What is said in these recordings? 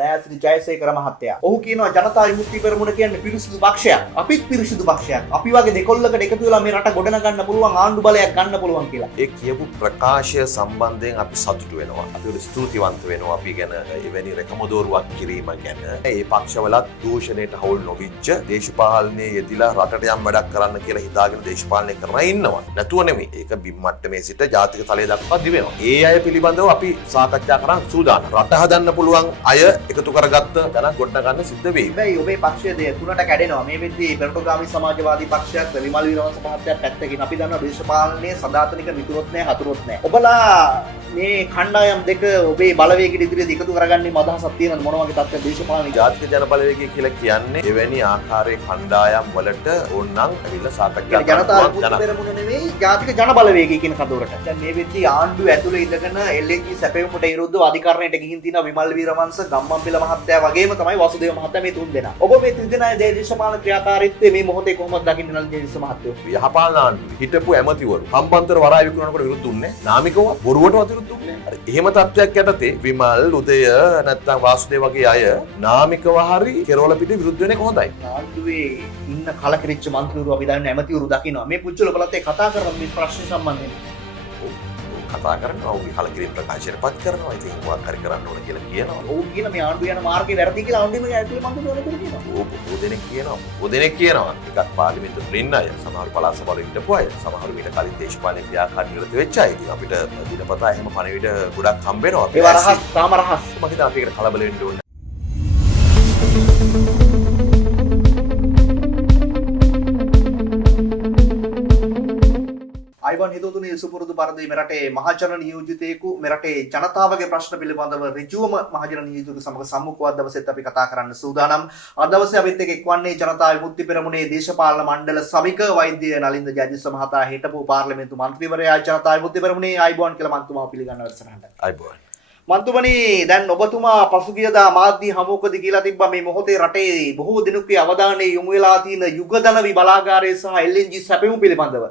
දයාසිරි ජයසේකර මහත්තයා. ඔහු කියනවා ජනතා විමුක්ති පෙරමුණ කියන්නේ පිරිසිදු පක්ෂයක්. අපිත් පිරිසිදු පක්ෂයක්. අපි වගේ දෙකොල්ලකට එකතු වෙලා මේ රට ගොඩනගන්න පුළුවන් ආණ්ඩු බලයක් ගන්න පුළුවන් කියලා. ඒ කියපු ප්‍රකාශය සම්බන්ධයෙන් අපි සතුටු වෙනවා. අපි ස්තුතිවන්ත වෙනවා. අපි ගැන එවැනි රැකමදෝරුවක් කිරීම ගැන. ඒ පක්ෂවලත් දූෂණයට හවුල් නොවිච්ච දේශපාලනයේ යෙදিলা රටට යම් වැඩක් කරන්න කියලා හිතාගෙන දේශපාලනය කරනවා ඉන්නවා. නැතුව නෙමෙයි. ඒක බිම් මට්ටමේ සිට ජාතික තලයේ දක්වා දිවෙනවා. ඒ අය පිළිබඳව අපි සාකච්ඡා කරන්න සූදානම්. රට හදන්න පුළුවන් අය එකතු කරගත්ත ගණන් ගොඩනගන්න සිද්ධ වෙයි. හැබැයි ඔබේ පක්ෂය තුනට කැඩෙනවා. මේ වෙද්දී පෙරටුගාමී සමාජවාදී පක්ෂයත් විමල් වීරවංශ මහත්තයාත් පැත්තකින් අපි දන්නවා දේශපාලනයේ සදාතනික මිතුරොත් නැහැ හතුරොත් නැහැ. ඔබලා මේ කණ්ඩායම් දෙක ඔබේ බලවේගයට ඉදිරියට එකතු කරගන්නේ අදහසක් තියෙනවද මොන වගේ තත්ත්වයක් දේශපාලනික ජාතික ජන බලවේගය කියලා කියන්නේ එවැනි ආකාරයේ කණ්ඩායම් වලට ඕනනම් ඇවිල්ලා සාකච්ඡා කරන්න ජනතා විමුක්ති පෙරමුණ නෙවෙයි ජාතික ජන බලවේගය කියන කතෝරට. දැන් මේ වෙද්දී ආණ්ඩුව ඇතුලේ ඉඳගෙන LNG සැපයුමට විරුද්ධව අධිකරණයට ගිහින් තියෙන විමල් වීරවංශ ගම්මන්පිල මහත්තයා වගේම තමයි වසුදේව මහත්තයා මේ තුන් දෙනා. ඔබ මේ තුන් දෙනා දේශපාලන ක්‍රියාකාරීත්වයේ මේ මොහොතේ කොහොමද දකින්නේ නේද දේශ මහත්තයෝ? යහපාලන ආණ්ඩුවේ හිටපු ඇමතිවරු හම්බන්තොට වරාය විකුණනකොට විරුද්ධ දුන්නේ නාමිකව බොරුවට විරුද්ධ දුන්නේ. එහෙම තත්ත්වයක් යටතේ විමල් උදය නැත්නම් වාසුදේව වගේ අය නාමිකව හරි කෙරවල පිට විරුද්ධ වෙන්නේ කොහොඳයි. ආණ්ඩුවේ ඉන්න කලකිරිච්ච මන්ත්‍රීවරු අපි දන්නේ ඇමතිවරු දකින්නවා. මේ පුච්චල බලත් ඒ කතා කරන මේ ප්‍රශ්න සම්බන්ධයෙන් කතා කරනවා. ඔහුගේ කලකිරීම ප්‍රකාශයටපත් කරනවා. ඉතින් මොකක් හරි කරන්න ඕන කියලා කියනවා. ඔව් කියන මේ ආණ්ඩුව යන මාර්ගේ වැරදි කියලා ආණ්ඩුවේ ඇතුලේ මන්ත්‍රීවරු කියනවා. බොහෝ දෙනෙක් කියනවා. බොහෝ දෙනෙක් කියනවා. එකක් පාර්ලිමේන්තුවේ ඉන්න අය, සමහර පළාත් සභාවල හිටපු අය, සමහර විට කලින් දේශපාලන ක්‍රියාකාරී නිරත වෙච්ච අය. ඉතින් අපිට දිනපතා එහෙම පණිවිඩ ගොඩක් හම්බ වෙනවා. ඒවා රහස්, තාම රහස්. මම හිතා අපි ඒකට කලබල වෙන්න ඕනේ. අයිවන් හිතතුනේ සුපුරුදු පරිදි මෙරටේ මහජන නියෝජිතයෙකු මෙරටේ ජනතාවගේ ප්‍රශ්න පිළිබඳව ඍජුවම මහජන නියෝජිතයෙකු සමග සම්මුඛව දවසෙත් අපි කතා කරන්න සූදානම්. අද දවසේ අපිත් එක්ක එක්වන්නේ ජනතා විමුක්ති පෙරමුණේ දේශපාලන මණ්ඩල සභික වෛද්‍ය නලින්ද ජයතිස්ස මහතා හිටපු පාර්ලිමේන්තු මන්ත්‍රීවරයා ජනතා විමුක්ති පෙරමුණේ අයිබෝන් කියලා මන්තුමාව පිළිගන්න වැඩසටහනට. අයිබෝන්. මන්තුමනි දැන් ඔබතුමා පසුගියදා මාධ්‍ය හමුවකදී කියලා තිබ්බා මේ මොහොතේ රටේ බොහෝ දිනකේ අවධානය යොමු වෙලා තියෙන යුගදනවි බලාගාරය සහ LNG සැපයුම පිළිබඳව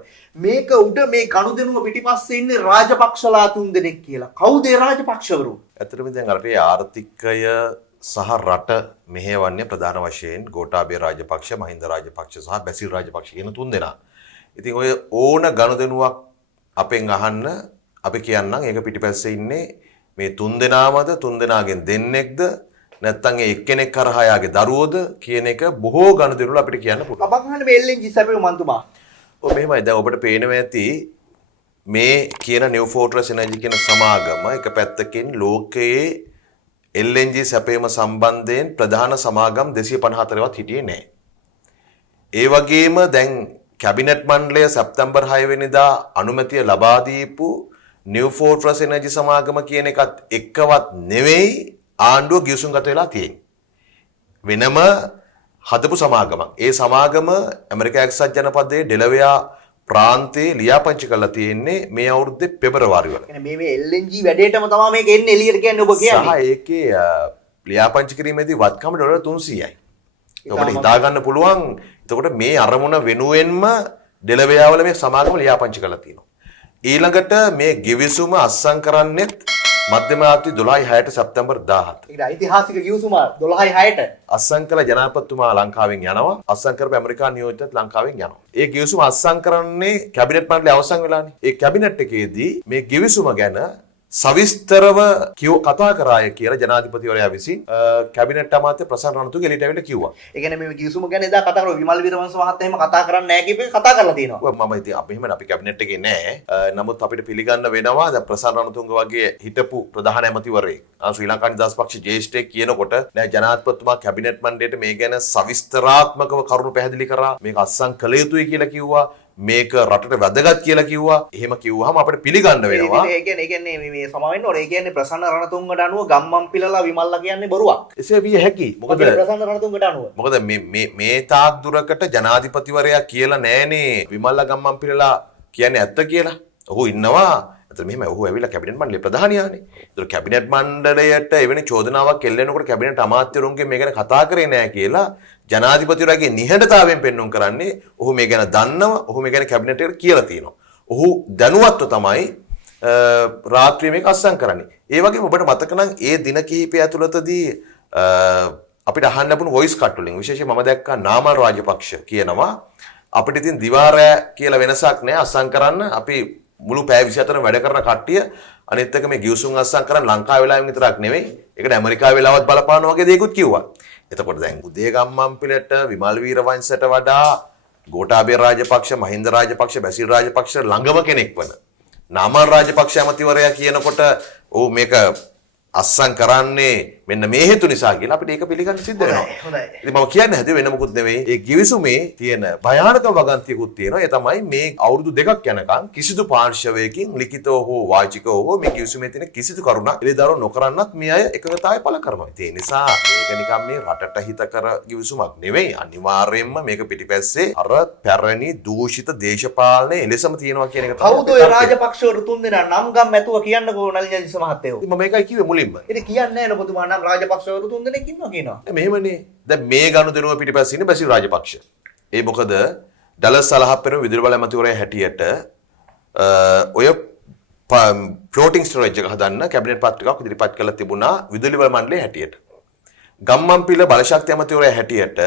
මේක උඩ මේ ගනුදෙනුව පිටිපස්සේ ඉන්නේ රාජපක්ෂලා තුන් දෙනෙක් කියලා. කවුද ඒ රාජපක්ෂවරු? ඇත්තටම දැන් රටේ ආර්ථිකය සහ රට මෙහෙවන්නේ ප්‍රධාන වශයෙන් ගෝඨාභය රාජපක්ෂ, මහින්ද රාජපක්ෂ සහ බැසිල් රාජපක්ෂ කියන තුන් දෙනා. ඉතින් ඔය ඕන ගනුදෙනුවක් අපෙන් අහන්න අපි කියන්නම් ඒක පිටිපස්සේ ඉන්නේ මේ තුන් දෙනාමද තුන් දෙනාගෙන් දෙන්නෙක්ද නැත්නම් ඒ එක්කෙනෙක් කරහා යාගේ දරුවෝද කියන එක බොහෝ ගනුදෙනු වල අපිට කියන්න පුළුවන්. අපක් අහන්නේ මේ LNG සැපයුම මන්තුමා. ඔව් මෙහෙමයි. දැන් ඔබට පේනවා ඇති මේ කියන New Fortress Energy කියන සමාගම එක පැත්තකින් ලෝකයේ LNG සැපයීම සම්බන්ධයෙන් ප්‍රධාන සමාගම් 254වත් හිටියේ නැහැ. ඒ වගේම දැන් කැබිනට් මණ්ඩලය සැප්තැම්බර් 6 වෙනිදා අනුමැතිය ලබා දීපු New Fortress Energy සමාගම කියන එකත් එක්කවත් නෙවෙයි ආණ්ඩුව ගිවිසුම් ගත වෙලා තියෙන්නේ. වෙනම හදපු සමාගමක්. ඒ සමාගම ඇමරිකා එක්සත් ජනපදයේ ඩෙලවෙයා ප්‍රාන්තයේ ලියාපදිංචි කරලා තියෙන්නේ මේ අවුරුද්දේ පෙබරවාරි වල. කියන්නේ මේ LNG වැඩේටම තමයි මේක එන්නේ එළියට කියන්නේ ඔබ කියන්නේ. සහ ඒකේ ලියාපදිංචි කිරීමේදී වත්කම ඩොලර් 300යි. ඔබට හිතා ගන්න පුළුවන්. එතකොට මේ අරමුණ වෙනුවෙන්ම ඩෙලවෙයා වල මේ සමාගම ලියාපදිංචි කරලා තියෙනවා. ඊළඟට මේ ගිවිසුම අත්සන් කරන්නෙත් මධ්‍යම රාත්‍රී 12:06ට සැප්තැම්බර් 17. ඒක ඓතිහාසික ගිවිසුම 12:06ට. අත්සන් කළ ජනාධිපතිතුමා ලංකාවෙන් යනවා. අත්සන් කරපු ඇමරිකානු නියෝජිතත් ලංකාවෙන් යනවා. ඒ ගිවිසුම අත්සන් කරන්නේ කැබිනට් මණ්ඩලය අවසන් වෙලානේ. ඒ කැබිනට් එකේදී මේ ගිවිසුම ගැන සවිස්තරව කතා කරාය කියලා ජනාධිපතිවරයා විසින් කැබිනට් අමාත්‍ය ප්‍රසන්න රණතුංග එළියට ඇවිල්ලා කිව්වා. ඒ කියන්නේ මේ ගිවිසුම ගැන එදා කතා කරලා විමල් වීරවංශ මහත්තයා එහෙම කතා කරන්නේ නැහැ කියපේ කතා කරලා තියෙනවා. මම ඉතින් අපි එහෙම අපි කැබිනට් එකේ නැහැ. නමුත් අපිට පිළිගන්න වෙනවා දැන් ප්‍රසන්න රණතුංග වගේ හිටපු ප්‍රධාන ඇමතිවරයෙක් ශ්‍රී ලංකා නිදහස් පක්ෂ ජ්‍යෙෂ්ඨයෙක් කියනකොට නෑ ජනාධිපතිතුමා කැබිනට් මණ්ඩලයට මේ ගැන සවිස්තරාත්මකව කරුණු පැහැදිලි කරා. මේක අත්සන් කළ යුතුයි කියලා කිව්වා. මේක රටට වැදගත් කියලා කිව්වා. එහෙම කිව්වහම අපිට පිළිගන්න වෙනවා. ඒ කියන්නේ මේ සමාවෙන්න ඕනේ. ඒ කියන්නේ ප්‍රසන්න රණතුංගට අනුව ගම්මන් පිළලා විමල්ලා කියන්නේ බොරුවක්. එසේ විය හැකියි. මොකද ප්‍රසන්න රණතුංගට අනුව. මොකද මේ තාක් දුරකට ජනාධිපතිවරයා කියලා නෑනේ විමල්ලා ගම්මන් පිළලා කියන්නේ ඇත්ත කියලා. ඔහු ඉන්නවා. අතන මෙහෙම ඔහු ඇවිල්ලා කැබිනට් මණ්ඩලයේ ප්‍රධානියානේ. ඒතර කැබිනට් මණ්ඩලයට එවැනි චෝදනාවක් එල්ලෙනකොට කැබිනට් අමාත්‍යවරුන්ගෙන් මේ ගැන කතා කරේ නෑ කියලා ජනාධිපතිවරයාගේ නිහඬතාවයෙන් පෙන්වුම් කරන්නේ ඔහු මේ ගැන දන්නවා. ඔහු මේ ගැන කැබිනට් එකට කියලා තියෙනවා. ඔහු දැනුවත්ව තමයි රාත්‍රියේ මේක අස්සම් කරන්නේ. ඒ වගේම ඔබට මතක නම් ඒ දින කිහිපය ඇතුළතදී අපිට අහන්න ලැබුණු වොයිස් කට් වලින් විශේෂයෙන් මම දැක්කා නාමල් රාජපක්ෂ කියනවා අපිට ඉතින් දිවාරෑ කියලා වෙනසක් නැහැ අස්සම් කරන්න අපි මුළු පැය 24ම වැඩ කරන කට්ටිය අනිත් එක මේ ගිවිසුම් අස්සම් කරන් ලංකාවේ වෙලාවෙන් විතරක් නෙවෙයි ඒකට ඇමරිකාවේ වෙලාවත් බලපානවා වගේ දේකුත් කිව්වා. එතකොට දැන් උදේ ගම්මන්පිලට විමල් වීරවංශයට වඩා ගෝඨාභය රාජපක්ෂ මහින්ද රාජපක්ෂ බැසිල් රාජපක්ෂ ළඟම කෙනෙක් වන නාමල් රාජපක්ෂ ඇමතිවරයා කියනකොට ඕ මේක අස්සම් කරන්නේ මෙන්න මේ හේතු නිසා කියලා අපිට ඒක පිළිගන්න සිද්ධ වෙනවා. හොඳයි. ඉතින් මම කියන්නේ හැදුවේ වෙන මොකුත් නෙවෙයි. ඒ ගිවිසුමේ තියෙන භයානකම වගන්තියකුත් තියෙනවා. ඒ තමයි මේ අවුරුදු දෙකක් යනකම් කිසිදු පාර්ශවයකින් ලිඛිතව හෝ වාචිකව හෝ මේ ගිවිසුමේ තියෙන කිසිදු කරුණක් එළිදරව් නොකරන්නත් මේ අය එකඟතාවය පළ කරනවා. ඒ නිසා මේක නිකන් මේ රටට හිතකර ගිවිසුමක් නෙවෙයි. අනිවාර්යයෙන්ම මේක පිටිපැස්සේ අර පැරණි දූෂිත දේශපාලනයේ එලෙසම තියෙනවා කියන එක තමයි. කවුද ඔය රාජපක්ෂවරු තුන්දෙනා නම් ගම් ඇතුව කියන්නකෝ නලින් මහත්තයෝ. මම මේකයි කිව්වේ මුලින්ම. ඉතින් කියන්නේ නැහැ නේ ඔබතුමා නම් රාජපක්ෂවරු තුන්දෙනෙක් ඉන්නවා කියනවා. මෙහෙමනේ. දැන් මේ ගනුදෙනුව පිටිපස්සේ ඉන්නේ බැසිල් රාජපක්ෂ. ඒ මොකද ඩලස් සලහප්පෙරුම විදුලි බල ඇමතිවරයා හැටියට ඔය ෆ්ලෝටිං ස්ටෝරේජ් එක හදන්න කැබිනට් පත්‍රිකාවක් ඉදිරිපත් කරලා තිබුණා විදුලි බල මණ්ඩලයේ හැටියට. ගම්මන්පිල බලශක්ති ඇමතිවරයා හැටියට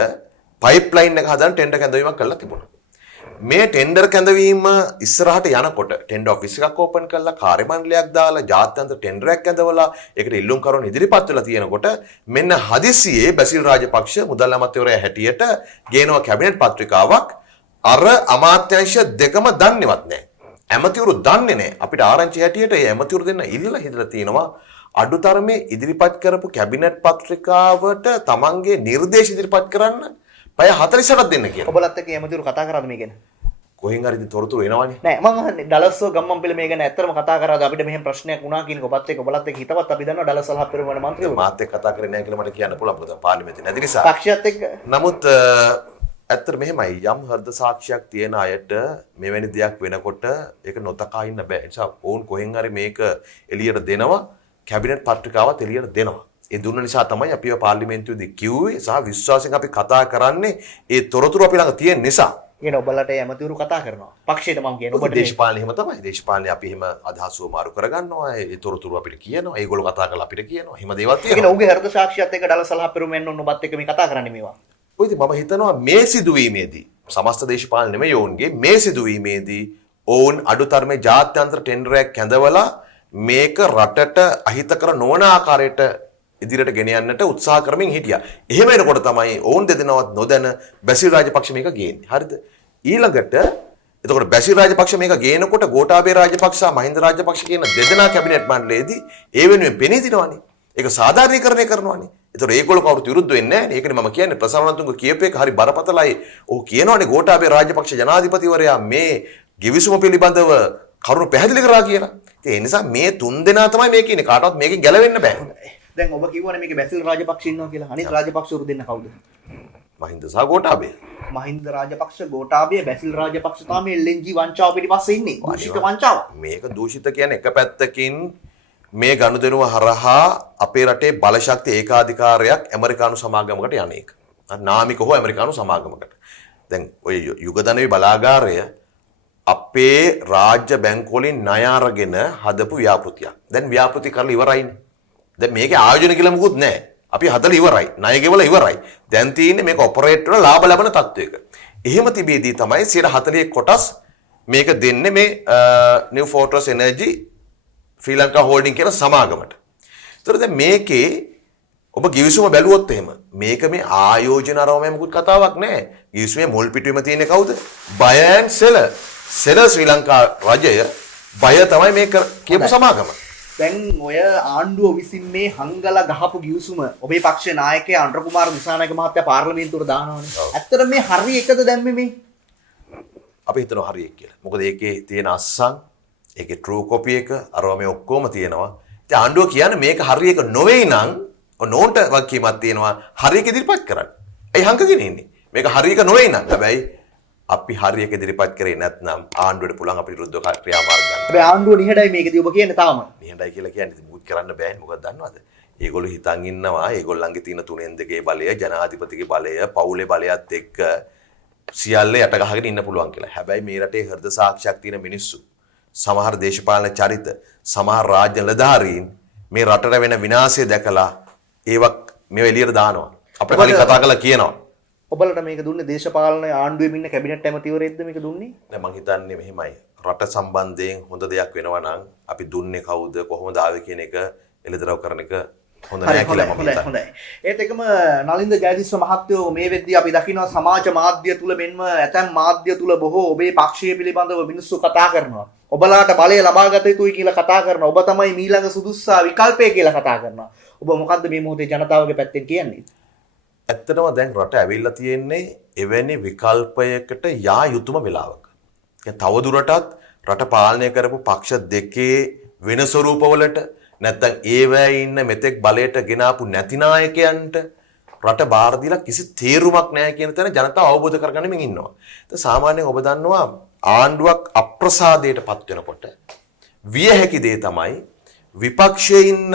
පයිප්ලයින් එක හදන්න ටෙන්ඩර් කැඳවීමක් කරලා තිබුණා. මේ ටෙන්ඩර් කැඳවීම ඉස්සරහට යනකොට ටෙන්ඩර් ඔෆිස් එකක් ඕපන් කරලා කාර්ය මණ්ඩලයක් දාලා ජාත්‍යන්තර ටෙන්ඩරයක් ඇඳවලා ඒකට ඉල්ලුම් කරන ඉදිරිපත් වෙලා තියෙනකොට මෙන්න හදිසියේ බැසිල් රාජපක්ෂ මුදල් අමාත්‍යවරයා හැටියට ගේනවා කැබිනට් පත්‍රිකාවක් අර අමාත්‍යාංශ දෙකම දන්නේවත් නැහැ. ඇමතිවරු දන්නේ නැහැ. අපිට ආරංචි හැටියට ඒ ඇමතිවරු දෙන්න ඉල්ලලා හිටලා තියෙනවා අඩුතරමේ ඉදිරිපත් කරපු කැබිනට් පත්‍රිකාවට තමන්ගේ නිර්දේශ ඉදිරිපත් කරන්න පැය 48ක් දෙන්න කියලා. ඔබලත් එක්ක ඇමතිවරු කතා කරාද මේ ගැන? කොහෙන් හරි ඉතින් තොරතුරු එනවනේ. නෑ මම අහන්නේ ඩලස්ව ගම්මන්පිල මේ ගැන ඇත්තටම කතා කරාද අපිට මෙහෙම ප්‍රශ්නයක් වුණා කියන ඔබත් එක්ක හිතවත් අපි දන්නවා ඩලස් සලහප්පෙරුම වන මන්ත්‍රීවරු. මාත් එක්ක කතා කරේ නැහැ කියලා මට කියන්න පුළුවන්. මොකද පාර්ලිමේන්තුවේ නැති නිසා. පක්ෂයත් එක්ක නමුත් ඇත්තට මෙහෙමයි යම් හෘද සාක්ෂියක් තියෙන අයට මෙවැනි දෙයක් වෙනකොට ඒක නොතකා ඉන්න බෑ. ඒ නිසා ඕන් කොහෙන් හරි මේක එළියට දෙනවා කැබිනට් පත්‍රිකාවත් එළියට දෙනවා. ඒ දුන්න නිසා තමයි අපිව පාර්ලිමේන්තුවේදී කිව්වේ සහ විශ්වාසයෙන් අපි කතා කරන්නේ ඒ තොරතුරු අපි ළඟ තියෙන නිසා. කියන ඔබලට ඇමතිවරු කතා කරනවා. පක්ෂයට මම කියන ඔබට දේශපාලනේ එහෙම තමයි. දේශපාලනේ අපි එහෙම අදහසුව මාරු කරගන්නවා. ඒ තොරතුරු අපිට කියනවා. ඒගොල්ලෝ කතා කරලා අපිට කියනවා. එහෙම දේවල් තියෙනවා. ඒ කියන්නේ ඔහුගේ හෘද සාක්ෂියත් එක්ක ඩලස් සලහප්පෙරුම එන්න ඔබත් එක්ක මේ කතා කරන්නේ මේවා. ඔය ඉතින් මම හිතනවා මේ සිදුවීමේදී සමස්ත දේශපාලන නෙමෙයි ඔවුන්ගේ මේ සිදුවීමේදී ඔවුන් අඩුතරමේ ජාත්‍යන්තර ටෙන්ඩරයක් කැඳවලා මේක රටට අහිතකර නොවන ආකාරයට ඉදිරියට ගෙන යන්නට උත්සාහ කරමින් හිටියා. එහෙම එනකොට තමයි ඔවුන් දෙදෙනාවත් නොදැන බැසිල් රාජපක්ෂ මේක ගේන්නේ. හරිද? ඊළඟට එතකොට බැසිල් රාජපක්ෂ මේක ගේනකොට ගෝඨාභය රාජපක්ෂ මහින්ද රාජපක්ෂ කියන දෙදෙනා කැබිනට් මණ්ඩලයේදී ඒ වෙනුවෙන් පෙනී දිනවනේ. ඒක සාධාරණීකරණය කරනවානේ. ඒතකොට ඒගොල්ලෝ කවුරුත් විරුද්ධ වෙන්නේ නැහැ නේ. ඒකනේ මම කියන්නේ ප්‍රසන්නතුංග කියපු එක හරි බරපතලයි. ඔහු කියනවානේ ගෝඨාභය රාජපක්ෂ ජනාධිපතිවරයා මේ ගිවිසුම පිළිබඳව කරුණු පැහැදිලි කරා කියලා. ඒ නිසා මේ තුන් දෙනා තමයි මේ කියන්නේ. කාටවත් මේකෙන් ගැලවෙන්න බෑ. දැන් ඔබ කිව්වනේ මේකේ බැසිල් රාජපක්ෂ ඉන්නවා කියලා. අනිත් රාජපක්ෂවරු දෙන්න කවුද? මහින්ද සහ ගෝඨාභය. මහින්ද රාජපක්ෂ ගෝඨාභය බැසිල් රාජපක්ෂ තමයි LNG වංචාව පිටිපස්සේ ඉන්නේ. දූෂිත වංචාව. මේක දූෂිත කියන්නේ එක පැත්තකින් මේ ගනුදෙනුව හරහා අපේ රටේ බලශක්ති ඒකාධිකාරයක් ඇමරිකානු සමාගමකට යන එක. නාමික හෝ ඇමරිකානු සමාගමකට. දැන් ඔය යුගධනවි බලාගාරය අපේ රාජ්‍ය බැංකු වලින් ණය අරගෙන හදපු ව්‍යාපෘතියක්. දැන් ව්‍යාපෘති කරලා ඉවරයිනේ. දැන් මේකේ ආයෝජන කියලා මොකුත් නැහැ. අපි හදලා ඉවරයි. ණය ගෙවලා ඉවරයි. දැන් තියෙන්නේ මේක ඔපරේට් වල ලාභ ලබන තත්වයක. එහෙම තිබෙදී තමයි 40 කොටස් මේක දෙන්නේ මේ New Fortress Energy ශ්‍රී ලංකා හෝල්ඩින් කියන සමාගමට. ඒතර දැන් මේකේ ඔබ ගිවිසුම බැලුවොත් එහෙම මේක මේ ආයෝජන අරවම මොකුත් කතාවක් නැහැ. ගිවිසුමේ මුල් පිටුවේම තියෙන්නේ කවුද? buy and seller. seller ශ්‍රී ලංකා රජය buy තමයි මේ කියපු සමාගම. දැන් ඔය ආණ්ඩුව විසින් මේ හංගලා ගහපු ගිවිසුම ඔබේ පක්ෂේ නායකයා අනුර කුමාර දිසානායක මහත්තයා පාර්ලිමේන්තුවට දානවානේ. ඇත්තට මේ හරි එකද දැම්මේ මේ? අපි හිතනවා හරි එක කියලා. මොකද ඒකේ තියෙන අස්සන් ඒකේ true copy එක අරවා මේ ඔක්කොම තියෙනවා. ඉතින් ආණ්ඩුව කියන්නේ මේක හරි එක නොවේයි නම් නෝන්ට වගකීමක් තියෙනවා හරි එක ඉදිරිපත් කරන්න. ඒ හංගගෙන ඉන්නේ. මේක හරි එක නොවේයි නම් හැබැයි අපි හරි එක ඉදිරිපත් කරේ නැත්නම් ආණ්ඩුවට පුළුවන් අපිට විරුද්ධව ක්‍රියාමාර්ග ගන්න. හැබැයි ආණ්ඩුව නිහඬයි මේකදී ඔබ කියන්නේ තාම. නිහඬයි කියලා කියන්නේ ඉතින් මුත් කරන්න බෑනේ මොකද දන්නවද? ඒගොල්ලෝ හිතන් ඉන්නවා ඒගොල්ලන්ගේ තියෙන 3-2 බලය ජනාධිපතිගේ බලය පවුලේ බලයත් එක්ක සියල්ල යට ගහගෙන ඉන්න පුළුවන් කියලා. හැබැයි මේ රටේ හෘද සාක්ෂියක් තියෙන මිනිස්සු සමහර දේශපාලන චරිත, සමහර රාජ්‍ය නිලධාරීන් මේ රටට වෙන විනාශය දැකලා ඒවක් මේව එළියට දානවා. අපිට කලින් කතා කරලා කියනවා. ඔබලට මේක දුන්නේ දේශපාලන ආණ්ඩුවේ ඉන්න කැබිනට් ඇමතිවරයෙක්ද මේක දුන්නේ? දැන් මං හිතන්නේ මෙහෙමයි. රට සම්බන්ධයෙන් හොඳ දෙයක් වෙනවා නම් අපි දුන්නේ කවුද කොහොමද ආවේ කියන එක එළිදරව් කරන එක හොඳ නෑ කියලා මම හිතන්නේ. හොඳයි. ඒත් එකම නලින්ද ජයතිස්ස මහත්තයෝ මේ වෙද්දී අපි දකිනවා සමාජ මාධ්‍ය තුල මෙන්ම ඇතැම් මාධ්‍ය තුල බොහෝ ඔබේ පක්ෂය පිළිබඳව මිනිස්සු කතා කරනවා. ඔබලාට බලය ලබා ගත යුතුයි කියලා කතා කරනවා. ඔබ තමයි මීළඟ සුදුස්සා විකල්පය කියලා කතා කරනවා. ඔබ මොකද්ද මේ මොහොතේ ජනතාවගේ පැත්තෙන් කියන්නේ? ඇත්තටම දැන් රට ඇවිල්ලා තියෙන්නේ එවැනි විකල්පයකට යා යුතුම වෙලාවක. තව දුරටත් රට පාලනය කරපු පක්ෂ දෙකේ වෙන ස්වරූපවලට නැත්තම් ඒවැය ඉන්න මෙතෙක් බලයට ගෙනාපු නැති නායකයන්ට රට බාර දීලා කිසි තීරුමක් නැහැ කියන තැන ජනතාව අවබෝධ කරගන්නමින් ඉන්නවා. ඒත් සාමාන්‍යයෙන් ඔබ දන්නවා ආණ්ඩුවක් අප්‍රසාදයටපත් වෙනකොට විය හැකි දේ තමයි විපක්ෂයේ ඉන්න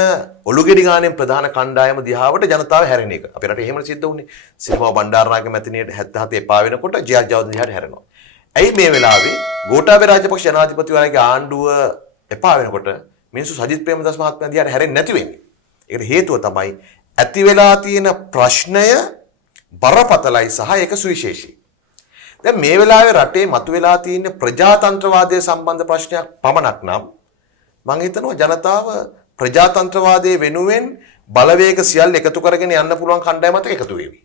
ඔලුගෙඩි ගානෙන් ප්‍රධාන කණ්ඩායම දිහාවට ජනතාව හැරෙන එක. අපේ රටේ එහෙම සිද්ධ වුණේ. සිරිමා බණ්ඩාරනායක මැතිණියට 77 එපා වෙනකොට ජය ජයවර්ධන දිහාට හැරෙනවා. ඇයි මේ වෙලාවේ ගෝඨාභය රාජපක්ෂ ජනාධිපතිවරයාගේ ආණ්ඩුව එපා වෙනකොට මිනිස්සු සජිත් ප්‍රේමදාස මහත්මයා දිහාට හැරෙන්නේ නැති වෙන්නේ? ඒකට හේතුව තමයි ඇති වෙලා තියෙන ප්‍රශ්නය බරපතලයි සහ ඒක සුවිශේෂී. දැන් මේ වෙලාවේ රටේ මතුවලා තියෙන ප්‍රජාතන්ත්‍රවාදය සම්බන්ධ ප්‍රශ්නයක් පමණක් නම් මම හිතනවා ජනතාව ප්‍රජාතන්ත්‍රවාදයේ වෙනුවෙන් බලවේග සියල්ල එකතු කරගෙන යන්න පුළුවන් කණ්ඩායමකට එකතු වෙවි.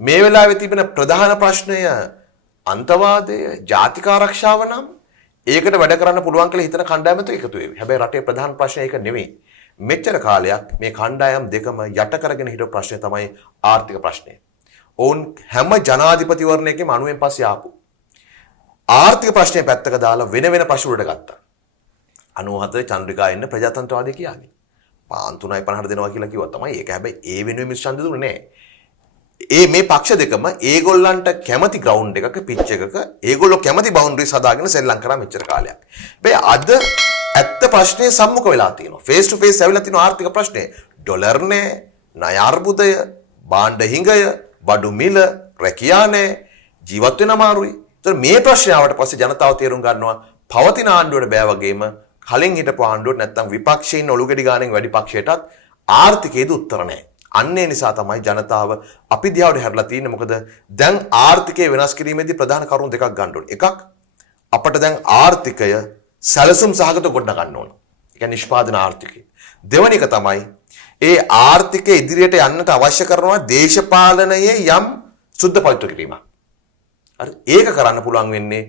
මේ වෙලාවේ තිබෙන ප්‍රධාන ප්‍රශ්නය අන්තවාදය, ජාතික ආරක්ෂාව නම් ඒකට වැඩ කරන්න පුළුවන් කියලා හිතන කණ්ඩායමකට එකතු වෙවි. හැබැයි රටේ ප්‍රධාන ප්‍රශ්නය ඒක නෙවෙයි. මෙච්චර කාලයක් මේ කණ්ඩායම් දෙකම යට කරගෙන හිටපු ප්‍රශ්නය තමයි ආර්ථික ප්‍රශ්නය. ඔවුන් හැම ජනාධිපතිවරණයකම 90න් පස්සේ ආපු ආර්ථික ප්‍රශ්නය පැත්තක දාලා වෙන වෙන ප්‍රශ්න වලට ගත්තා. 97 චන්ද්‍රිකා එන්න ප්‍රජාතන්ත්‍රවාදී කියන්නේ. පාන් 3.50 දෙනවා කියලා කිව්වා තමයි. ඒක හැබැයි ඒ වෙනුවෙන් මිස් ඡන්ද දුන්නේ නැහැ. මේ පක්ෂ දෙකම ඒගොල්ලන්ට කැමති ග්‍රවුන්ඩ් එකක පිච් එකක ඒගොල්ලෝ කැමති බවුන්ඩරිස් හදාගෙන සෙල්ලම් කරා මෙච්චර කාලයක්. හැබැයි අද ඇත්ත ප්‍රශ්නේ සම්මුඛ වෙලා තියෙනවා. ෆේස් ටු ෆේස් ඇවිල්ලා තියෙන ආර්ථික ප්‍රශ්නේ. ඩොලර් නේ, ණය අර්බුදය, භාණ්ඩ හිඟය, බඩු මිල, රැකියා නේ, ජීවත් වෙන අමාරුයි. ඒතර මේ ප්‍රශ්නේ ආවට පස්සේ ජනතාව තේරුම් ගන්නවා පවතින ආණ්ඩුවට බෑ වගේම කලින් හිටපු ආණ්ඩුවට නැත්තම් විපක්ෂයෙන් ඔලුගෙඩි ගානෙන් වැඩි පක්ෂයටත් ආර්ථිකයේද උත්තර නැහැ. අන්නේ නිසා තමයි ජනතාව අපි දිහාට හැරලා තියෙන්නේ. මොකද දැන් ආර්ථිකය වෙනස් කිරීමේදී ප්‍රධාන කරුණු දෙකක් ගන්න ඕනේ. එකක් අපිට දැන් ආර්ථිකය සැලසුම් සහගත ගොඩ ගන්න ඕන. ඒ කියන්නේ නිෂ්පාදන ආර්ථිකය. දෙවැනි එක තමයි ඒ ආර්ථිකය ඉදිරියට යන්නට අවශ්‍ය කරනවා දේශපාලනයේ යම් සුද්ධ පවිත්‍ර කිරීමක්. හරි. ඒක කරන්න පුළුවන් වෙන්නේ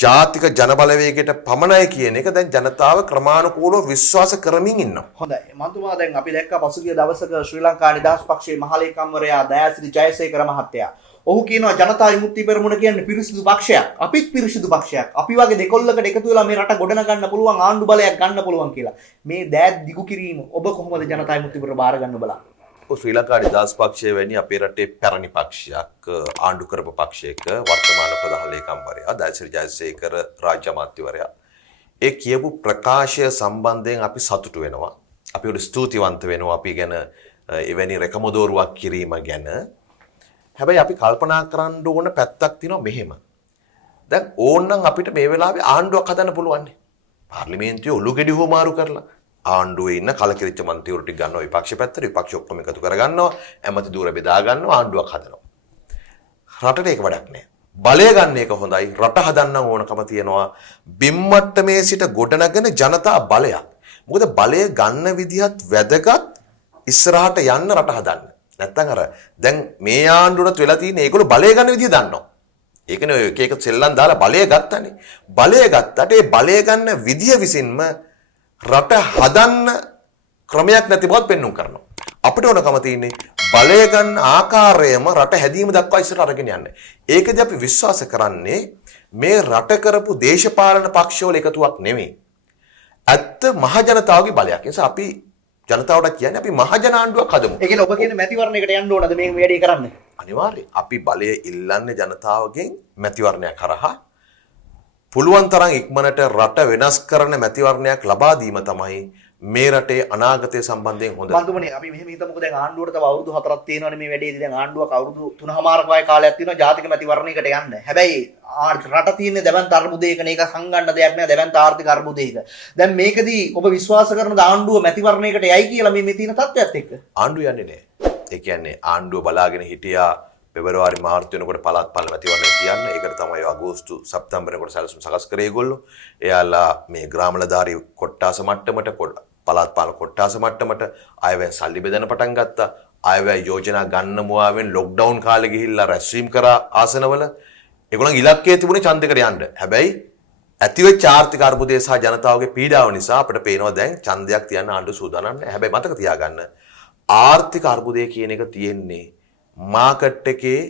ජාතික ජනබලවේගයට පමණයි කියන එක දැන් ජනතාව ක්‍රමානුකූලව විශ්වාස කරමින් ඉන්නවා. හොඳයි. මන්තුමා දැන් අපි දැක්ක පසුගිය දවසක ශ්‍රී ලංකා නිදහස් පක්ෂයේ මහලේකම්වරයා දයාසිරි ජයසේකර මහත්තයා. ඔහු කියනවා ජනතා විමුක්ති පෙරමුණ කියන්නේ පිරිසිදු පක්ෂයක්. අපිත් පිරිසිදු පක්ෂයක්. අපි වගේ දෙකොල්ලකට එකතු වෙලා මේ රට ගොඩන ගන්න පුළුවන් ආණ්ඩු බලයක් ගන්න පුළුවන් කියලා. මේ දෑත් දිගු කිරීම ඔබ කොහොමද ජනතා විමුක්ති පෙරමුණ බාර ගන්න බලන්නේ? ශ්‍රී ලංකා නිදහස් පක්ෂය වැනි අපේ රටේ පැරණි පක්ෂයක් ආණ්ඩු කරපු පක්ෂයක වර්තමාන ප්‍රධාන ලේකම්වරයා දයාසිරි ජයසේකර රාජ්‍ය අමාත්‍යවරයා ඒ කියපු ප්‍රකාශය සම්බන්ධයෙන් අපි සතුටු වෙනවා. අපි උඩ ස්තුතිවන්ත වෙනවා අපි ගැන එවැනි රැකමදෝරුවක් කිරීම ගැන. හැබැයි අපි කල්පනා කරන්න ඕන පැත්තක් තියෙනවා මෙහෙම. දැන් ඕනනම් අපිට මේ වෙලාවේ ආණ්ඩුවක් හදන්න පුළුවන්. පාර්ලිමේන්තුවේ ඔලුගෙඩි හොමාරු කරලා ආණ්ඩුවේ ඉන්න කලකිරිච්ච මන්ත්‍රීවරු ටික ගන්නවා විපක්ෂ පැත්තට විපක්ෂ ඔක්කොම එකතු කරගන්නවා ඇමති ධූර බෙදා ගන්නවා ආණ්ඩුවක් හදනවා. රටට ඒක වැඩක් නෑ. බලය ගන්න එක හොඳයි. රට හදන්න ඕනකම තියෙනවා. බිම්මට්ටමේ සිට ගොඩනගෙන ජනතා බලයක්. මොකද බලය ගන්න විදිහත් වැදගත් ඉස්සරහට යන්න රට හදන්න. නැත්තම් අර දැන් මේ ආණ්ඩුවට වෙලා තියෙන ඒගොල්ලෝ බලය ගන්න විදිහ දන්නවා. ඒකනේ ඔය එක එක සෙල්ලම් දාලා බලය ගත්තනේ. බලය ගත්තට ඒ බලය ගන්න විදිහ විසින්ම රට හදන්න ක්‍රමයක් නැති බවත් පෙන්වන්න කරනවා. අපිට ඕනකම තියෙන්නේ බලය ගන්න ආකාරයම රට හැදීම දක්වා ඉස්සරට අරගෙන යන්න. ඒකදී අපි විශ්වාස කරන්නේ මේ රට කරපු දේශපාලන පක්ෂවල එකතුවක් නෙමෙයි. ඇත්ත මහ ජනතාවගේ බලයක්. ඒ නිසා අපි ජනතාවට කියන්නේ අපි මහ ජන ආණ්ඩුවක් හදමු. ඒ කියන්නේ ඔබ කියන්නේ මැතිවරණයකට යන්න ඕනද මේ වැඩේ කරන්න? අනිවාර්යයෙන්. අපි බලය ඉල්ලන්නේ ජනතාවගෙන් මැතිවරණයක් කරහා. පුළුවන් තරම් ඉක්මනට රට වෙනස් කරන මැතිවරණයක් ලබා දීම තමයි මේ රටේ අනාගතය සම්බන්ධයෙන් හොඳ. මන්තුමනි අපි මෙහෙම හිතමුකෝ දැන් ආණ්ඩුවට තව අවුරුදු 4ක් තියෙනවනේ මේ වැඩේදී. දැන් ආණ්ඩුවක් අවුරුදු 3මාරක වගේ කාලයක් තියෙනවා ජාතික මැතිවරණයකට යන්න. හැබැයි රට තියෙන්නේ දැවැන්ත අර්බුදයකනේ. ඒක සංගන්න දෙයක් නෑ දැවැන්ත ආර්ථික අර්බුදයක. දැන් මේකදී ඔබ විශ්වාස කරනද ආණ්ඩුව මැතිවරණයකට යයි කියලා මේ තියෙන තත්ත්වයක් එක්ක? ආණ්ඩුව යන්නේ නැහැ. ඒ කියන්නේ ආණ්ඩුව බලාගෙන හිටියා පෙබරවාරි මාර්තු වෙනකොට පළාත් පාලන මැතිවරණය කියන්න. ඒකට තමයි අගෝස්තු සැප්තැම්බර් වෙනකොට සැලසුම් සකස් කරේ ඒගොල්ලෝ. එයාලා මේ ග්‍රාමලධාරී කොට්ටාස මට්ටමට පළාත් පාලන කොට්ටාස මට්ටමට අයවැය සල්ලි බෙදන්න පටන් ගත්තා. අයවැය යෝජනා ගන්න මුවාවෙන් ලොක්ඩවුන් කාලේ ගිහිල්ලා රැස්වීම් කරා ආසනවල. ඒගොල්ලන් ඉලක්කය තිබුණේ ඡන්දයකට යන්න. හැබැයි ඇතිවෙච්ච ආර්ථික අර්බුදය සහ ජනතාවගේ පීඩාව නිසා අපිට පේනවා දැන් ඡන්දයක් තියන්න ආණ්ඩුව සූදානම් නැහැ. හැබැයි මතක තියාගන්න ආර්ථික අර්බුදය කියන එක තියෙන්නේ මාකට් එකේ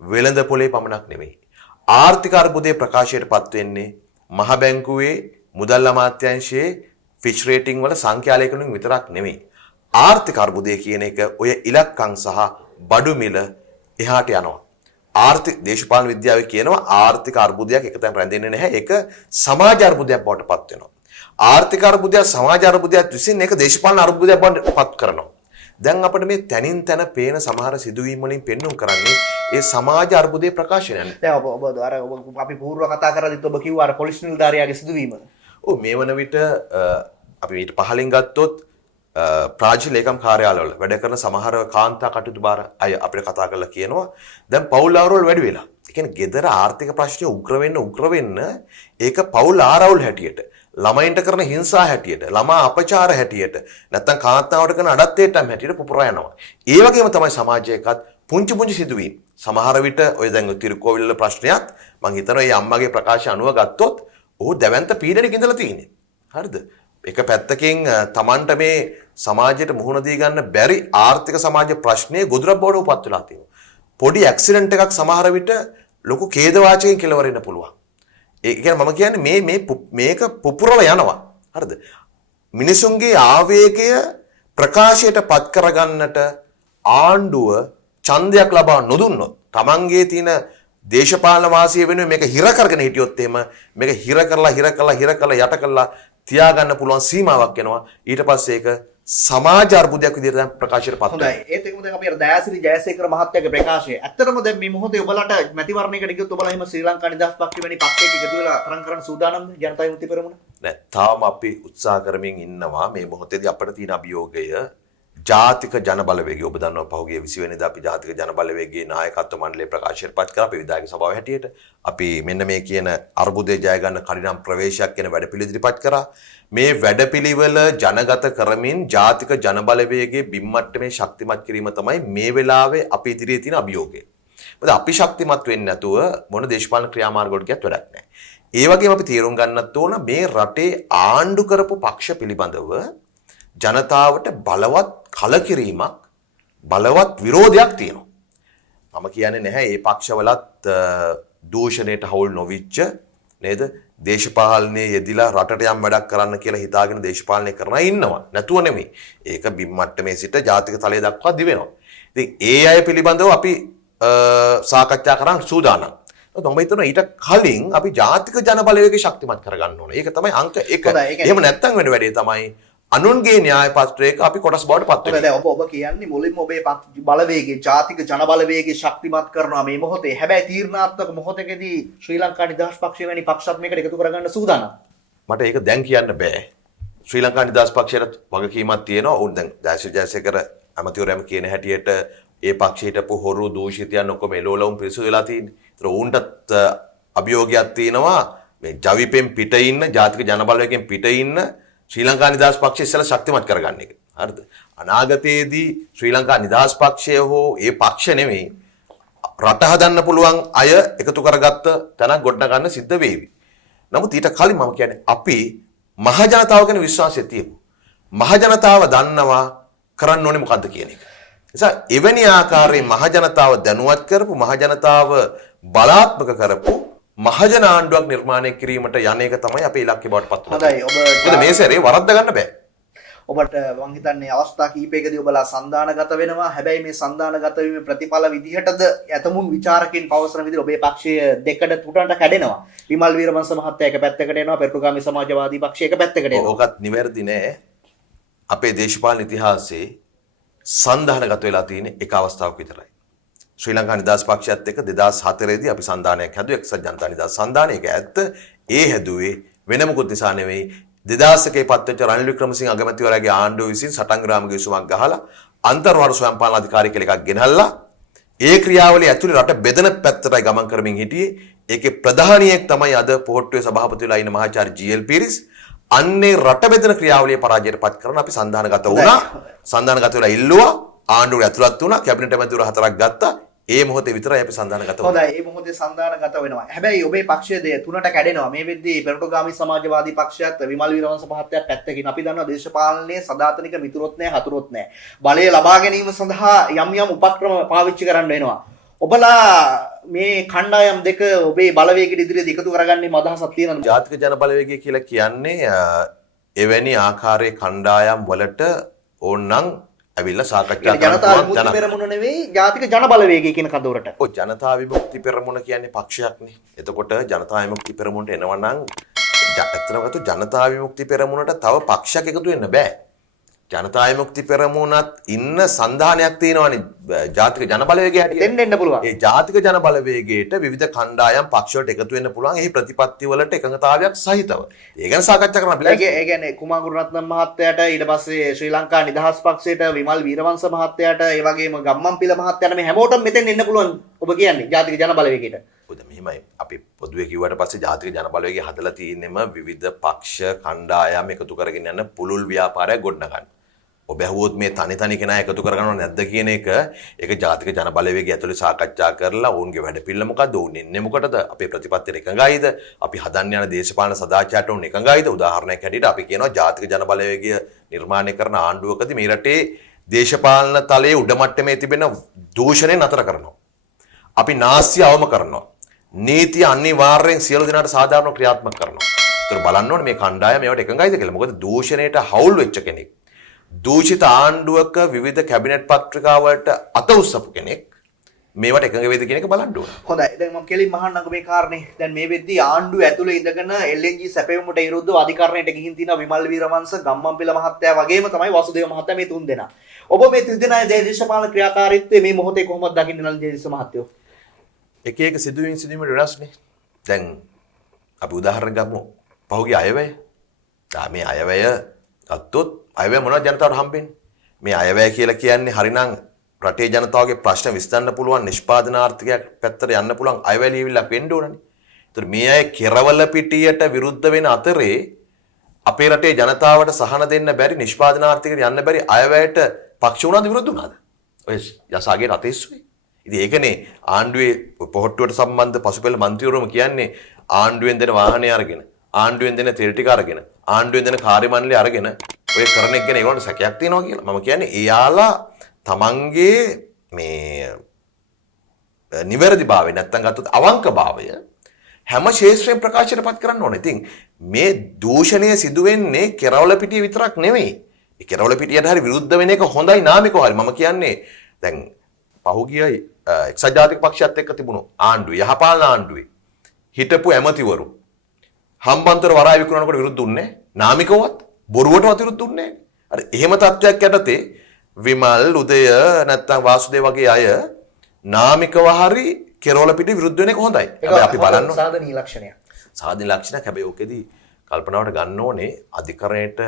වෙළඳ පොලේ පමණක් නෙමෙයි. ආර්ථික අර්බුදයේ ප්‍රකාශයටපත් වෙන්නේ මහ බැංකුවේ මුදල් අමාත්‍යාංශයේ ෆිච් රේටිං වල සංඛ්‍යාලේඛනින් විතරක් නෙමෙයි. ආර්ථික අර්බුදය කියන එක ඔය ඉලක්කම් සහ බඩු මිල එහාට යනවා. ආර්ථික දේශපාලන විද්‍යාවේ කියනවා ආර්ථික අර්බුදයක් එකතැන රැඳෙන්නේ නැහැ. ඒක සමාජ අර්බුදයක් බවට පත් වෙනවා. ආර්ථික අර්බුදයක් සමාජ අර්බුදයක් විසින් ඒක දේශපාලන අර්බුදයක් බවට පත් කරනවා. දැන් අපිට මේ තනින් තන පේන සමහර සිදුවීම් වලින් පෙන්වුම් කරන්නේ ඒ සමාජ අර්බුදයේ ප්‍රකාශනයන්. දැන් ඔබ අර අපි පූර්ව කතා කරද්දිත් ඔබ කිව්වා අර පොලිස් නිලධාරියාගේ සිදුවීම. ඔව් මේ වන විට අපි ඊට පහලින් ගත්තොත් ප්‍රාජි ලේකම් කාර්යාලවල වැඩ කරන සමහර කාන්තා කටයුතු බාර අය අපිට කතා කරලා කියනවා දැන් පවුල් ආරවුල් වැඩි වෙලා. ඒ කියන්නේ ගෙදර ආර්ථික ප්‍රශ්න උග්‍ර වෙන්න ඒක පවුල් ආරවුල් හැටියට ළමයින්ට කරන හිංසා හැටියට ළමා අපචාර හැටියට නැත්නම් කාන්තාවට කරන අඩත්තේටම් හැටියට පුපුරා යනවා. ඒ වගේම තමයි සමාජයකත් පුංචි සිදුවීම්. සමහර විට ඔය දැන් තිරුකෝවිල ප්‍රශ්නයත් මම හිතනවා මේ අම්මගේ ප්‍රකාශය අනුව ගත්තොත් ඔහු දැවැන්ත පීඩනයක ඉඳලා තියෙන්නේ. හරිද? එක පැත්තකින් Tamanට මේ සමාජයට මුහුණ දී ගන්න බැරි ආර්ථික සමාජ ප්‍රශ්නයේ ගොදුරක් බවට උපත් වෙලා තියෙනවා. පොඩි ඇක්සිඩන්ට් එකක් සමහර විට ලොකු ඛේදවාචකයෙන් කෙලවර වෙන්න පුළුවන්. ඒ කියන්නේ මම කියන්නේ මේක පුපුරව යනවා. හරිද? මිනිසුන්ගේ ආවේගය ප්‍රකාශයට පත් කරගන්නට ආණ්ඩුව ඡන්දයක් ලබා නොදුන්නොත් Tamanගේ තියෙන දේශපාලන වාසිය වෙනුවෙන් මේක හිර කරගෙන හිටියොත් එහෙම මේක හිර කරලා යට කරලා තියාගන්න පුළුවන් සීමාවක් එනවා. ඊට පස්සේ ඒක සමාජ අර්බුදයක් විදිහට දැන් ප්‍රකාශයට පත් වෙනවා. හොඳයි. ඒත් එක්කම දැන් අපි අර දයාසිරි ජයසේකර මහත්තයාගේ ප්‍රකාශය. ඇත්තටම දැන් මේ මොහොතේ ඔබලට මැතිවරණයකට ගියොත් ඔබලා එහෙම ශ්‍රී ලංකා නිදහස් පක්ෂ වෙනි පක්ෂයක එකතු වෙලා තරම් කරන්න සූදානම්ද ජනතා විමුක්ති පෙරමුණ? නෑ. තාම අපි උත්සාහ කරමින් ඉන්නවා. මේ මොහොතේදී අපිට තියෙන අභියෝගය ජාතික ජන බලවේගය. ඔබ දන්නවා පහුගිය 20 වෙනිදා අපි ජාතික ජන බලවේගයේ නායකත්ව මණ්ඩලයේ ප්‍රකාශයට පත් කරා අපි විධායක සභාව හැටියට. අපි මෙන්න මේ කියන අර්බුදය ජය ගන්න කඩිනම් ප්‍රවේශයක් කියන වැඩපිළිවෙල ඉදිරිපත් කරා. මේ වැඩපිළිවෙල ජනගත කරමින් ජාතික ජන බලවේගයේ බිම්මට්ටමේ ශක්තිමත් කිරීම තමයි මේ වෙලාවේ අපි ඉදිරියේ තියෙන අභියෝගය. මොකද අපි ශක්තිමත් වෙන්නේ නැතුව මොන දේශපාලන ක්‍රියාමාර්ග වලට ගියත් වැඩක් නැහැ. ඒ වගේම අපි තීරුම් ගන්නත් ඕන මේ රටේ ආණ්ඩු කරපු පක්ෂ පිළිබඳව ජනතාවට බලවත් කලකිරීමක් බලවත් විරෝධයක් තියෙනවා. මම කියන්නේ නැහැ මේ පක්ෂවලත් දූෂණයට හවුල් නොවිච්ච නේද? දේශපාලනයේ යෙදිලා රටට යම් වැඩක් කරන්න කියලා හිතාගෙන දේශපාලනය කරන අය ඉන්නවා. නැතුව නෙමෙයි. ඒක බිම් මට්ටමේ සිට ජාතික තලයේ දක්වා දිවෙනවා. ඉතින් ඒ අය පිළිබඳව අපි සාකච්ඡා කරන්න සූදානම්. මම හිතනවා ඊට කලින් අපි ජාතික ජන බලවේගය ශක්තිමත් කරගන්න ඕනේ. ඒක තමයි අංක 1. එහෙම නැත්නම් වෙන වැඩේ තමයි අනුන්ගේ න්‍යාය පත්‍රයක අපි කොටස් බවට පත් වෙනවා. දැන් ඔබ කියන්නේ මුලින්ම ඔබේ බලවේගයේ ජාතික ජන බලවේගය ශක්තිමත් කරනවා මේ මොහොතේ. හැබැයි තීරණාත්මක මොහොතකදී ශ්‍රී ලංකා නිදහස් පක්ෂය වැනි පක්ෂත් මේකට එකතු කරගන්න සූදානම්. මට ඒක දැන් කියන්න බෑ. ශ්‍රී ලංකා නිදහස් පක්ෂයට වගකීමක් තියෙනවා. උන් දැන් ජයසේකර අමතිවරයම කියන හැටියට ඒ පක්ෂයට පො හොරු දූෂිතයන් ඔක්කොම එළවලුම් පිරිසුදු වෙලා තියෙන්නේ. ඒතර උන්ටත් අභියෝගයක් තියෙනවා මේ ජවිපෙන් පිට ඉන්න ජාතික ජන බලවේගයෙන් පිට ඉන්න ශ්‍රී ලංකා නිදහස් පක්ෂය ඉස්සෙල්ලා ශක්තිමත් කරගන්න එක. හරිද? අනාගතයේදී ශ්‍රී ලංකා නිදහස් පක්ෂය හෝ ඒ පක්ෂ නෙමෙයි රට හදන්න පුළුවන් අය එකතු කරගත්ත තැනක් ගොඩනගා ගන්න සිද්ධ වේවි. නමුත් ඊට කලින් මම කියන්නේ අපි මහ ජනතාව ගැන විශ්වාසය තියමු. මහ ජනතාව දන්නවා කරන්න ඕනේ මොකද්ද කියන එක. නිසා එවැනි ආකාරයෙන් මහ ජනතාව දැනුවත් කරපු මහ ජනතාව බලාත්මක කරපු මහජන ආණ්ඩුවක් නිර්මාණය කිරීමට යන එක තමයි අපේ ඉලක්කය බවට පත් වෙන්නේ. හොඳයි. ඔබ මේ සැරේ වරද්ද ගන්න බෑ. ඔබට මම හිතන්නේ අවස්ථා කිහිපයකදී ඔබලා සන්දානගත වෙනවා. හැබැයි මේ සන්දානගත වීමේ ප්‍රතිඵල විදිහටද යතමුන් විචාරකයන් පවසන විදිහට ඔබේ පක්ෂය දෙකඩ තුනට කැඩෙනවා. විමල් වීරවංශ මහත්තයා එක පැත්තකට එනවා, පෙරටුගාමී සමාජවාදී පක්ෂය එක පැත්තකට එනවා. ඕකත් නිවැරදි නෑ. අපේ දේශපාලන ඉතිහාසයේ සංධානගත වෙලා තියෙන එක අවස්ථාවක් විතරයි. ශ්‍රී ලංකා නිදහස් පක්ෂයත් එක්ක 2004 දී අපි සංධානයක් හැදුවා එක්සත් ජනතා නිදහස් සංධානයක ඇත්ත ඒ හැදුවේ වෙන මොකුත් නිසා නෙවෙයි 2001 පත්වෙච්ච රනිල් වික්‍රමසිංහ අගමැතිවරයාගේ ආණ්ඩුව විසින් සටන් ග්‍රාම ගිවිසුමක් ගහලා අන්තර්වාර ස්වයං පාලන අධිකාරිය කියලා එකක් ගෙනල්ලා ඒ ක්‍රියාවලිය ඇතුළේ රට බෙදෙන පැත්තටයි ගමන් කරමින් හිටියේ. ඒකේ ප්‍රධානියෙක් තමයි අද පොහොට්ටුවේ සභාපති වෙලා ඉන්න මහාචාර්ය ජී.එල්. පීරිස්. අන්නේ රට බෙදෙන ක්‍රියාවලිය පරාජයට පත් කරන අපි සංධානගත වුණා. සංධානගත වෙලා ඉල්ලුවා. ආණ්ඩුවට ඇතුළත් වුණා. කැබිනට් ඇමතිවරු 4ක් ගත්තා. ඒ මොහොතේ විතරයි අපි සංධානගත වුණේ. හොඳයි, ඒ මොහොතේ සංධානගත වෙනවා. හැබැයි ඔබේ පක්ෂයේ තුනට කැඩෙනවා. මේ වෙද්දී පෙරටුගාමී සමාජවාදී පක්ෂයත් විමල් වීරවංශ මහත්තයාත් පැත්තකින් අපි දන්නවා දේශපාලනයේ සදාතනික මිතුරොත් නැහැ, හතුරොත් නැහැ. බලය ලබා ගැනීම සඳහා යම් යම් උපක්‍රම පාවිච්චි කරන්න වෙනවා. ඔබලා මේ කණ්ඩායම් දෙක ඔබේ බලවේගයට ඉදිරියට එකතු කරගන්නේ අදහසක් තියෙනවද? ජාතික ජන බලවේගය කියලා කියන්නේ එවැනි ආකාරයේ කණ්ඩායම් වලට ඕනනම් ඇවිල්ලා සාකච්ඡා ජනතා විමුක්ති පෙරමුණ නෙවෙයි ජාතික ජන බලවේගය කියන කඳවුරට. ඔව් ජනතා විමුක්ති පෙරමුණ කියන්නේ පක්ෂයක්නේ. එතකොට ජනතා විමුක්ති පෙරමුණට එනවා නම් ඇත්තටම ගත්තොත් ජනතා විමුක්ති පෙරමුණට තව පක්ෂයක් එකතු වෙන්න බෑ. ජනතා විමුක්ති පෙරමුණත් ඉන්න සංධානයක් තියෙනවානේ ජාතික ජන බලවේගය හැටියට. දෙන්න පුළුවන්. ඒ ජාතික ජන බලවේගයට විවිධ කණ්ඩායම් පක්ෂ වලට එකතු වෙන්න පුළුවන්. එහි ප්‍රතිපත්ති වලට එකඟතාවයක් සහිතව. ඒ ගැන සාකච්ඡා කරන්න අපි. ඒ කියන්නේ කුමාර ගුණරත්න මහත්තයාට ඊට පස්සේ ශ්‍රී ලංකා නිදහස් පක්ෂයට විමල් වීරවංශ මහත්තයාට ඒ වගේම ගම්මන්පිල මහත්තයාට මේ හැමෝටම මෙතෙන් එන්න පුළුවන් ඔබ කියන්නේ ජාතික ජන බලවේගයට. ඔද මෙහිමයි අපි පොදුවේ කිව්වට පස්සේ ජාතික ජන බලවේගය හදලා තියෙන්නේම විවිධ පක්ෂ කණ්ඩායම් එකතු කරගෙන යන පුළුල් ව්‍යාපාරයක් ගොඩනගන්න. ඔබ ඇහුවොත් මේ තනි කෙනා එකතු කරගන්නව නැද්ද කියන එක ඒක ජාතික ජන බලවේගය ඇතුලේ සාකච්ඡා කරලා ඔවුන්ගේ වැඩපිළිවෙල මොකද්ද ඔවුන් එන්නේ මොකටද අපේ ප්‍රතිපත්තියට එකඟයිද අපි හදන්න යන දේශපාලන සදාචාරයට ඔවුන් එකඟයිද උදාහරණයක් හැටියට අපි කියනවා ජාතික ජන බලවේගය නිර්මාණය කරන ආණ්ඩුවකදී මේ රටේ දේශපාලන තලයේ උඩ මට්ටමේ තිබෙන දූෂණය නතර කරනවා අපි නාස්තිය අවම කරනවා නීතිය අනිවාර්යෙන් සියලු දෙනාට සාධාරණව ක්‍රියාත්මක කරනවා ඒතර බලන්න ඕනේ මේ කණ්ඩායම මේවට එකඟයිද කියලා මොකද දූෂණයට හවුල් වෙච්ච කෙනෙක් දූෂිත ආණ්ඩුවක විවිධ කැබිනට් පත්‍රිකා වලට අත උස්සපු කෙනෙක් මේවට එකඟ වේද කියන එක බලන්න ඕන. හොඳයි. දැන් මම කෙලින්ම අහන්නම්කෝ මේ කාරණේ. දැන් මේ වෙද්දී ආණ්ඩුව ඇතුලේ ඉඳගෙන LNG සැපයුමට විරුද්ධව අධිකරණයට ගිහින් තියෙනවා විමල් වීරවංශ, ගම්මන්පිල මහත්තයා වගේම තමයි වසුදේව මහත්තයා මේ තුන් දෙනා. ඔබ මේ තුන් දෙනාගේ දේශපාලන ක්‍රියාකාරීත්වය මේ මොහොතේ කොහොමද දකින්නේ නලින් ජේතිස්ස මහත්තයෝ? එක එක සිදුවීම් වෙනස්නේ. දැන් අපි උදාහරණ ගමු. පහුගිය අයවැය. මේ අයවැය ගත්තොත් අයවැය මොනවද ජනතාවට හම්බෙන්නේ? මේ අයවැය කියලා කියන්නේ හරිනම් රටේ ජනතාවගේ ප්‍රශ්න විසඳන්න පුළුවන් නිෂ්පාදනාර්ථකයක් පැත්තට යන්න පුළුවන් අයවැය ලියවිල්ලක් වෙන්න ඕනනේ. ඒතර මේ අය කෙරවල පිටියට විරුද්ධ වෙන අතරේ අපේ රටේ ජනතාවට සහන දෙන්න බැරි නිෂ්පාදනාර්ථකයට යන්න බැරි අයවැයට පක්ෂ වුණාද විරුද්ධ වුණාද? ඔය යසාගේ රටේ ඉස්සුවේ. ඉතින් ඒකනේ ආණ්ඩුවේ පොහොට්ටුවට සම්බන්ධ පසුපෙළ മന്ത്രിවරුම කියන්නේ ආණ්ඩුවෙන් දෙන වාහනේ අරගෙන ආණ්ඩුවෙන් දෙන තෙල් ටික අරගෙන ආණ්ඩුවෙන් දෙන කාර්ය මණ්ඩලය අරගෙන ඔය කරන එක ගැන ඒගොල්ලන්ට සැකයක් තියෙනවා කියලා. මම කියන්නේ එයාලා තමන්ගේ මේ නිවැරදිභාවය නැත්තම් ගත්තොත් අවංකභාවය හැම ශේෂ්ත්‍රයෙන් ප්‍රකාශයටපත් කරන්න ඕනේ. ඉතින් මේ දූෂණය සිදු වෙන්නේ කෙරවල පිටිය විතරක් නෙවෙයි. ඒ කෙරවල පිටියට හරි විරුද්ධ වෙන එක හොඳයි නාමිකව හරි. මම කියන්නේ දැන් පහුගිය එක්සත් ජාතික පක්ෂයත් එක්ක තිබුණු ආණ්ඩුවේ යහපාලන ආණ්ඩුවේ හිටපු ඇමතිවරු හම්බන්තොට වරාය විකුණනකොට විරුද්ධ දුන්නේ නාමිකවත් බොරුවටවත් විරුද්ධ දුන්නේ අර එහෙම තත්ත්වයක් යටතේ විමල් උදය නැත්තම් වාසුදේව වගේ අය නාමිකව හරි කෙරවල පිටි විරුද්ධ වෙන එක හොඳයි. හැබැයි අපි බලන්න සාධනීය ලක්ෂණයක්. සාධනීය ලක්ෂණයක්. හැබැයි ඕකෙදී කල්පනාවට ගන්න ඕනේ අධිකරණයට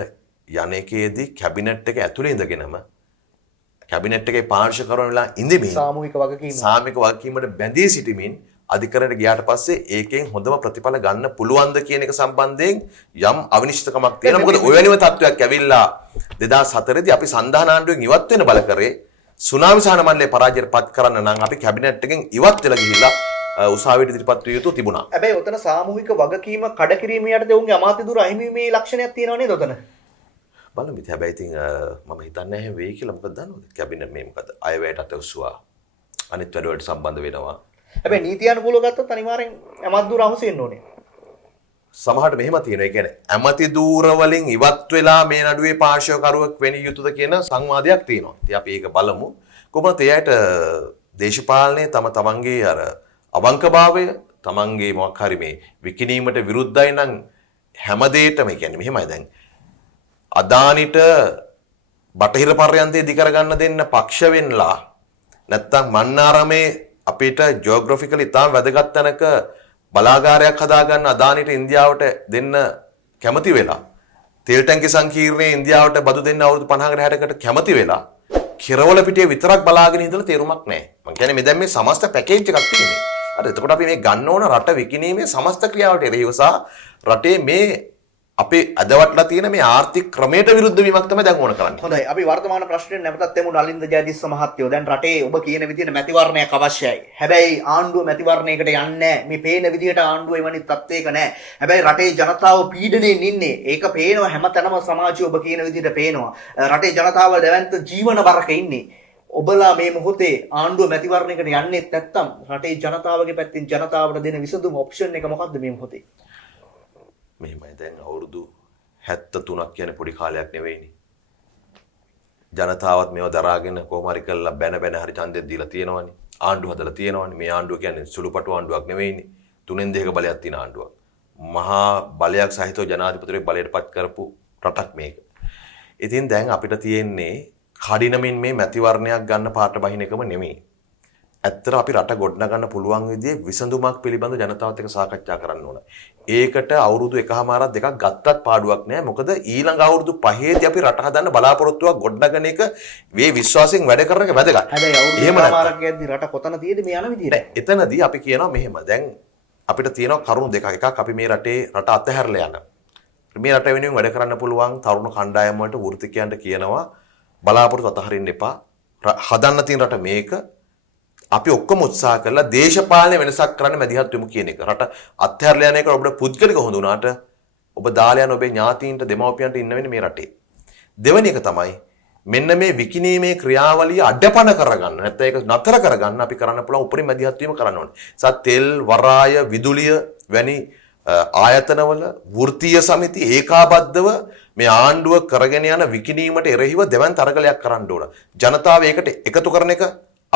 යන්නේකේදී කැබිනට් එක ඇතුලේ ඉඳගෙනම කැබිනට් එකේ පාර්ශ්වකරණ වෙලා ඉඳෙමින් සාමූහික වගකීමට බැඳී සිටීමෙන් අධිකරණයට ගියාට පස්සේ ඒකෙන් හොඳම ප්‍රතිඵල ගන්න පුළුවන්ද කියන එක සම්බන්ධයෙන් යම් අවිනිශ්චිතකමක් තියෙනවා. මොකද ඔය වෙනම තත්වයක් ඇවිල්ලා 2004 දී අපි සංධාන ආණ්ඩුවෙන් ඉවත් වෙන බල කරේ සුනාමි සහන මණ්ඩලයේ පරාජයට පත් කරන්න නම් අපි කැබිනට් එකෙන් ඉවත් වෙලා ගිහිල්ලා උසාවියට ඉදිරිපත් විය යුතු තිබුණා. හැබැයි උතන සාමූහික වගකීම කඩකිරීම යටතේ උන්ගේ අමාත්‍ය දුර අහිමිීමේ ලක්ෂණයක් තියෙනවා නේද උතන? බලමු ඉතින් හැබැයි ඉතින් මම හිතන්නේ නැහැ වෙයි කියලා. මොකද දන්නවද? කැබිනට් මේ මොකද අයවැයට අත උස්සුවා. අනිත් වැඩවලට සම්බන්ධ වෙනවා. හැබැයි නීතියානුකූලව ගත්තොත් අනිවාර්යෙන් ඇමති ධූර අවශ්‍යන්න ඕනේ. සමහරට මෙහෙම තියෙනවා. ඒ කියන්නේ ඇමති ධූර වලින් ඉවත් වෙලා මේ නඩුවේ පාර්ශ්වකරුවෙක් වෙන්න යුතුද කියන සංවාදයක් තියෙනවා. ඉතින් අපි ඒක බලමු. කොහොමද එයාට දේශපාලනයේ තමන්ගේ අර අවංකභාවය තමන්ගේ මොකක් හරි මේ විකිණීමට විරුද්ධයි නම් හැම දෙයකම කියන්නේ මෙහෙමයි දැන් අදානිට බටහිර පර්යන්තයේ ඉදි කරගන්න දෙන්න පක්ෂ වෙන්නලා නැත්තම් මන්නාරමේ අපිට ජියෝග්‍රැෆිකලි ඉතාම වැදගත් තැනක බලාගාරයක් හදාගන්න අදානිට ඉන්දියාවට දෙන්න කැමති වෙලා තෙල් ටැංකි සංකීර්ණයේ ඉන්දියාවට බදු දෙන්න අවුරුදු 50කට 60කට කැමති වෙලා කිරවල පිටියේ විතරක් බලාගෙන ඉඳලා තේරුමක් නැහැ. මම කියන්නේ මේ දැන් මේ සමස්ත පැකේජ් එකක් තියෙන්නේ. අර එතකොට අපි මේ ගන්න ඕන රට විකිණීමේ සමස්ත ක්‍රියාවට එරෙහිව සහ රටේ මේ අපේ අදවටලා තියෙන මේ ආර්ථික ක්‍රමයට විරුද්ධ වීමක් තමයි දැන් ඕන කරන්නේ. හොඳයි අපි වර්තමාන ප්‍රශ්නෙට නැවතත් එමු නලින්ද ජයතිස්ස මහත්තයෝ. දැන් රටේ ඔබ කියන විදිහට මැතිවරණයක් අවශ්‍යයි. හැබැයි ආණ්ඩුව මැතිවරණයකට යන්නේ නැහැ. මේ පේන විදිහට ආණ්ඩුව එවැනි තත්ත්වයක නැහැ. හැබැයි රටේ ජනතාව පීඩණයෙන් ඉන්නේ. ඒක පේනවා හැමතැනම සමාජය ඔබ කියන විදිහට පේනවා. රටේ ජනතාව දැවැන්ත ජීවන බරක ඉන්නේ. ඔබලා මේ මොහොතේ ආණ්ඩුව මැතිවරණයකට යන්නේ නැත්නම් රටේ ජනතාවගේ පැත්තෙන් ජනතාවට දෙන විසඳුම ඔප්ෂන් එක මොකක්ද මේ මොහොතේ? මෙහෙමයි දැන් අවුරුදු 73ක් කියන්නේ පොඩි කාලයක් නෙවෙයිනේ. ජනතාවත් මේව දරාගෙන කොහොම හරි කරලා බැන බැන හරි ඡන්දෙත් දීලා තියෙනවනේ. ආණ්ඩුව හදලා තියෙනවනේ. මේ ආණ්ඩුව කියන්නේ සුළුපටු ආණ්ඩුවක් නෙවෙයිනේ. 3න් 2ක බලයක් තියෙන ආණ්ඩුවක්. මහා බලයක් සහිතව ජනාධිපතිවරයෙක් බලයට පත් කරපු රටක් මේක. ඉතින් දැන් අපිට තියෙන්නේ කඩිනමින් මේ මැතිවරණයක් ගන්න පාට බහින එකම නෙමෙයි. ඇත්තට අපි රට ගොඩනගන්න පුළුවන් විදිහේ විසඳුමක් පිළිබඳ ජනතාවත් එක්ක සාකච්ඡා කරන්න ඕන. ඒකට අවුරුදු 1.5 2ක් ගත්තත් පාඩුවක් නෑ. මොකද ඊළඟ අවුරුදු 5ේදී අපි රට හදන්න බලාපොරොත්තුවක් ගොඩනගන එක මේ විශ්වාසයෙන් වැඩ කරන එක වැදගත්. හැබැයි අවුරුදු 1.5ක් යද්දී රට කොතන තියෙද මේ යන විදිහට? එතනදී අපි කියනවා මෙහෙම. දැන් අපිට තියෙනවා කරුණු දෙකක්. එකක් අපි මේ රටේ රට අතහැරලා යන. මේ රට වෙනුවෙන් වැඩ කරන්න පුළුවන් තරුණ කණ්ඩායම් වලට වෘත්තිකයන්ට කියනවා බලාපොරොත්තු අතහරින්න එපා. හදන්න තියෙන රට මේක. අපි ඔක්කොම උත්සාහ කරලා දේශපාලන වෙනසක් කරන්න මැදිහත් වෙමු කියන එක. රට අත්හැරලා යන එක ඔබට පුද්ගලික හොඳ උනාට ඔබ දාලා යන ඔබේ ඥාතීන්ට දෙමව්පියන්ට ඉන්න වෙන්නේ මේ රටේ. දෙවෙනි එක තමයි මෙන්න මේ විකිණීමේ ක්‍රියාවලිය අඩපණ කරගන්න. නැත්නම් ඒක නතර කරගන්න අපි කරන්න පුළුවන් උපරිම මැදිහත් වීම කරන්න ඕනේ. තෙල්, වරාය, විදුලිය වැනි ආයතනවල වෘත්තීය සමිති ඒකාබද්ධව මේ ආණ්ඩුව කරගෙන යන විකිණීමට එරෙහිව දෙවන් තරගලයක් කරන්න ඕන. ජනතාව ඒකට එකතු කරන එක